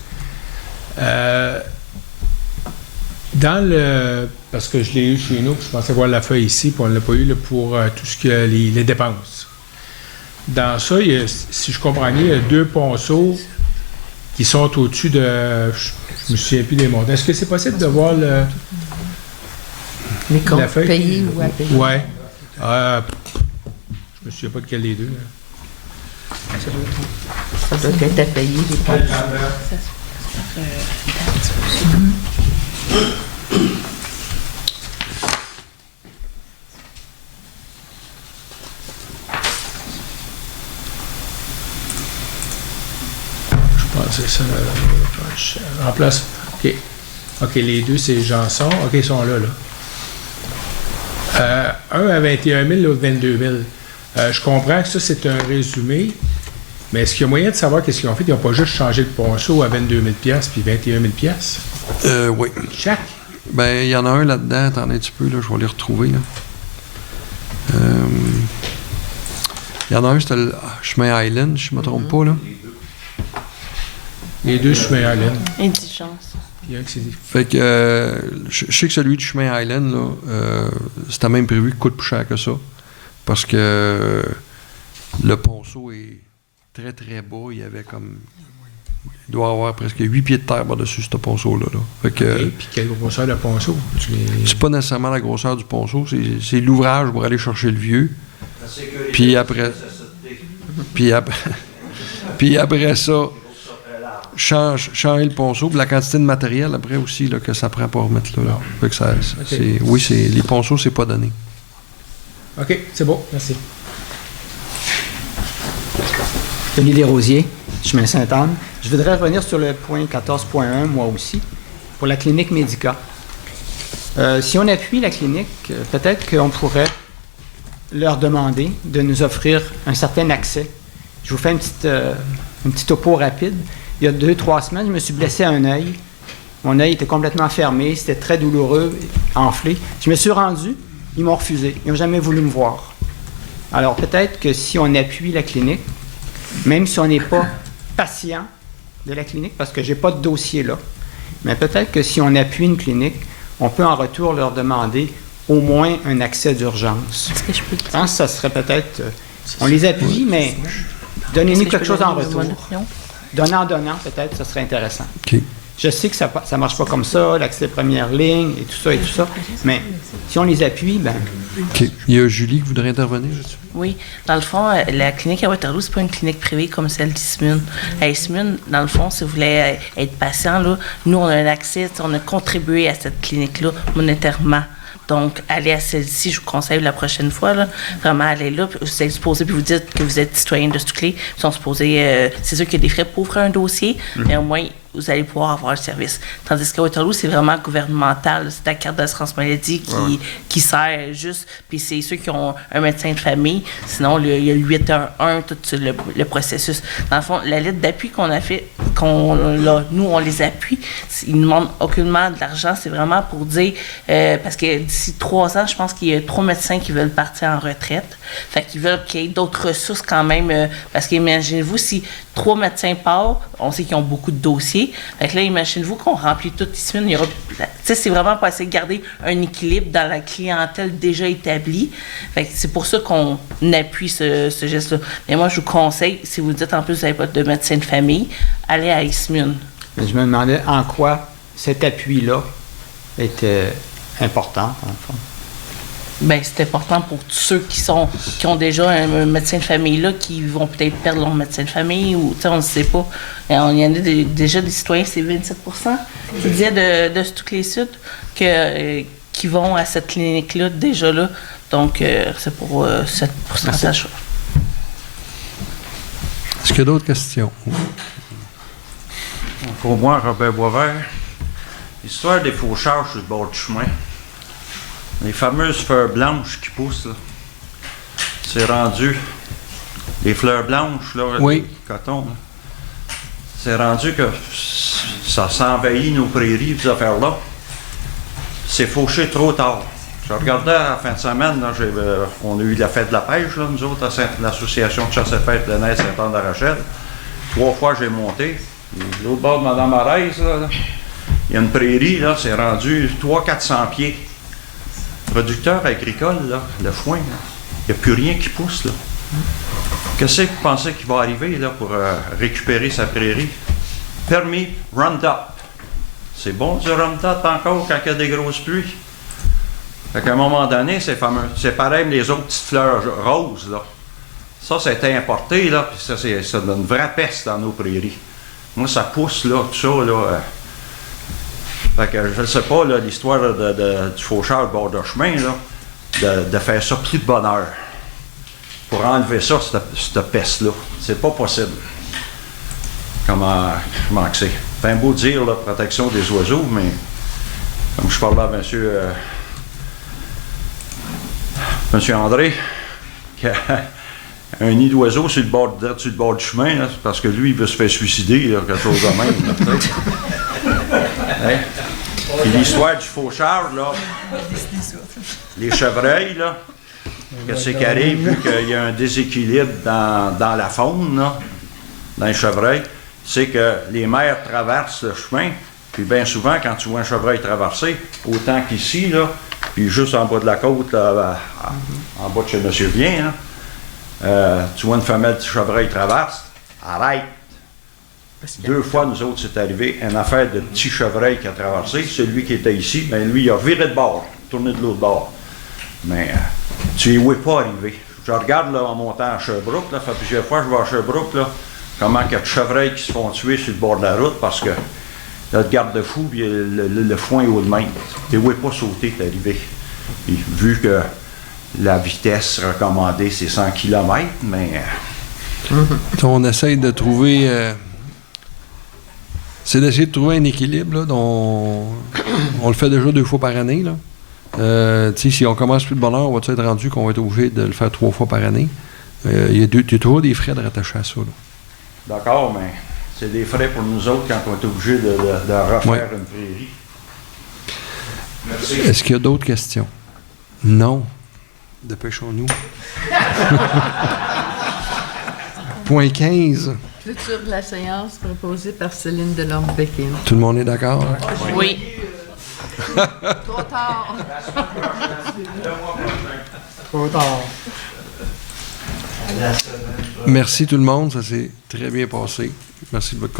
Parce que je l'ai eu chez nous, puis je pensais voir la feuille ici, puis on ne l'a pas eu là, pour tout ce qui est les dépenses. Dans ça, si je comprends bien, il y a 2 ponceaux qui sont au-dessus de... Je me souviens plus des montants. Est-ce que c'est possible de voir Les comptes la feuille? payés ou à payer. Oui. Je me souviens pas de quel des deux. Là. Ça doit être à payer, les comptes. Je pense que c'est ça. En place. OK. OK, les deux, c'est Janson. OK, ils sont là. Un à 21 000, l'autre 22 000. Je comprends que ça, c'est un résumé. Mais est-ce qu'il y a moyen de savoir qu'est-ce qu'ils ont fait? Ils n'ont pas juste changé le ponceau à 22 000 puis 21 000 oui. chaque? Ben, il y en a un là-dedans. Attendez un petit peu, là, je vais les retrouver. Là. Il y en a un, c'était le chemin Island, je ne me trompe pas. Là. Les deux chemin Island. Indigence. Il y a un qui s'est dit. Fait que je sais que celui du chemin Island, là, c'était même prévu qu'il coûte plus cher que ça. Parce que le ponceau est très très bas. Il y avait comme. Il doit avoir presque 8 pieds de terre par-dessus ce ponceau-là. Là. Fait que, OK, puis quelle grosseur de ponceau? c'est pas nécessairement la grosseur du ponceau, c'est l'ouvrage pour aller chercher le vieux. Puis après. Puis après ça. Changer le ponceau, puis la quantité de matériel après aussi là, que ça prend pour remettre là. Fait que oui, les ponceaux, c'est pas donné. OK, c'est bon, merci. Denis Desrosiers, chemin Sainte-Anne. Je voudrais revenir sur le point 14.1, moi aussi, pour la clinique Médica. Si on appuie la clinique, peut-être qu'on pourrait leur demander de nous offrir un certain accès. Je vous fais un petit topo rapide. Il y a 2-3 semaines, je me suis blessé à un œil. Mon œil était complètement fermé, c'était très douloureux, enflé. Je me suis rendu, ils m'ont refusé. Ils n'ont jamais voulu me voir. Alors peut-être que si on appuie la clinique, même si on n'est pas patient de la clinique, parce que je n'ai pas de dossier là, mais peut-être que si on appuie une clinique, on peut en retour leur demander au moins un accès d'urgence. Est-ce que je peux Je pense que ça serait peut-être... on les appuie, mais donnez-nous quelque chose en retour. Donnant, peut-être, ça serait intéressant. OK. Je sais que ça ne marche pas comme ça, l'accès première ligne et tout ça, mais si on les appuie, ben... OK. Il y a Julie qui voudrait intervenir là-dessus. Oui. Dans le fond, la clinique à Waterloo, c'est pas une clinique privée comme celle d'Ismune. À Ismune, dans le fond, si vous voulez être patient, là, nous, on a un accès, on a contribué à cette clinique-là monétairement. Donc, allez à celle-ci, je vous conseille la prochaine fois, là, vraiment aller là, puis vous êtes supposé, puis vous dites que vous êtes citoyen de Stuclé, ils sont supposés, c'est sûr qu'il y a des frais pour ouvrir un dossier, mais au moins, vous allez pouvoir avoir le service. Tandis qu'à Waterloo, c'est vraiment gouvernemental, c'est la carte d'assurance maladie qui sert juste, puis c'est ceux qui ont un médecin de famille, sinon, il y a le 811, tout le processus. Dans le fond, la lettre d'appui qu'on a fait, nous, on les appuie, ils ne demandent aucunement de l'argent, c'est vraiment pour dire, parce que d'ici 3 ans, je pense qu'il y a 3 médecins qui veulent partir en retraite. Fait qu'ils veulent qu'il y ait d'autres ressources quand même. Parce qu'imaginez-vous, si 3 médecins partent, on sait qu'ils ont beaucoup de dossiers. Fait que là, imaginez-vous qu'on remplit tout ici. Tu sais, c'est vraiment pour essayer de garder un équilibre dans la clientèle déjà établie. Fait que c'est pour ça qu'on appuie ce geste-là. Mais moi, je vous conseille, si vous dites en plus vous n'avez pas de médecin de famille, allez à Ismune. Mais je me demandais en quoi cet appui-là était important, en fond. Bien, c'est important pour tous ceux qui ont déjà un médecin de famille là, qui vont peut-être perdre leur médecin de famille, ou on ne sait pas. Il y en a déjà des citoyens, c'est 27 qui disaient de tous les Sud qui vont à cette clinique-là déjà là. Donc, c'est pour ce pourcentage. Est-ce qu'il y a d'autres questions? Pour moi, Robert Boisvert, l'histoire des faucheurs sur le bord du chemin. Les fameuses fleurs blanches qui poussent, là. C'est rendu. Les fleurs blanches, là, oui. Le coton, là. C'est rendu que ça s'envahit nos prairies, ces affaires-là. C'est fauché trop tard. Je regardais à la fin de semaine, là, on a eu la fête de la pêche, là, nous autres, à l'association de chasse et pêche de Nez Saint-Anne-de-Rachel. 3 fois, j'ai monté. Et l'autre bord de Mme Arès, là, il y a une prairie, là, c'est rendu 300-400 pieds. Producteur agricole, là, le foin, il n'y a plus rien qui pousse. Là. Qu'est-ce que vous pensez qu'il va arriver là, pour récupérer sa prairie? Permis Roundup. C'est bon du Roundup encore quand il y a des grosses pluies. Fait qu'à un moment donné, c'est fameux. C'est pareil les autres petites fleurs roses. Là. Ça, été importé, là, puis ça donne une vraie peste dans nos prairies. Moi, ça pousse, là, tout ça, là. Fait que je ne sais pas, là, l'histoire du faucheur de bord de chemin, là, de faire ça plus de bonne heure. Pour enlever ça, cette peste-là. C'est pas possible. Comment que c'est? C'est un beau dire, la protection des oiseaux, mais comme je parlais à monsieur André, qui a un nid d'oiseaux sur le bord du chemin, là, parce que lui, il veut se faire suicider, là, quelque chose de même. Hein? Puis l'histoire du faucheur, là, les chevreuils, là, qu'est-ce qui arrive, vu qu'il y a un déséquilibre dans la faune, là, dans les chevreuils, c'est que les mères traversent le chemin, puis bien souvent, quand tu vois un chevreuil traverser, autant qu'ici, là, puis juste en bas de la côte, là, en bas de chez M. Bien, là, tu vois une femelle de chevreuil traverse, arrête. 2 fois, nous autres, c'est arrivé, une affaire de petit chevreuil qui a traversé. Celui qui était ici, bien, lui, il a viré de bord, tourné de l'autre bord. Mais tu ne vois pas arriver. Je regarde là, en montant à Sherbrooke, là, ça fait plusieurs fois que je vais à Sherbrooke, là, comment il y a de chevreuils qui se font tuer sur le bord de la route parce que le garde-fou, puis le foin est haut de main. Tu ne vois pas sauter, t'es arrivé. Et vu que la vitesse recommandée, c'est 100 km, mais... On essaye de trouver... c'est d'essayer de trouver un équilibre. Là, on le fait déjà 2 fois par année. Là. Si on commence plus de bonne heure, on va être rendu qu'on va être obligé de le faire 3 fois par année? Il y a toujours des frais de rattacher à ça. Là. D'accord, mais c'est des frais pour nous autres quand on est obligé de refaire une prairie. Merci. Est-ce qu'il y a d'autres questions? Non. Dépêchons-nous. Point 15. Clôture de la séance proposée par Céline Delorme-Pékin. Tout le monde est d'accord? Oui. Trop tard. Trop tard. Merci tout le monde, ça s'est très bien passé. Merci de votre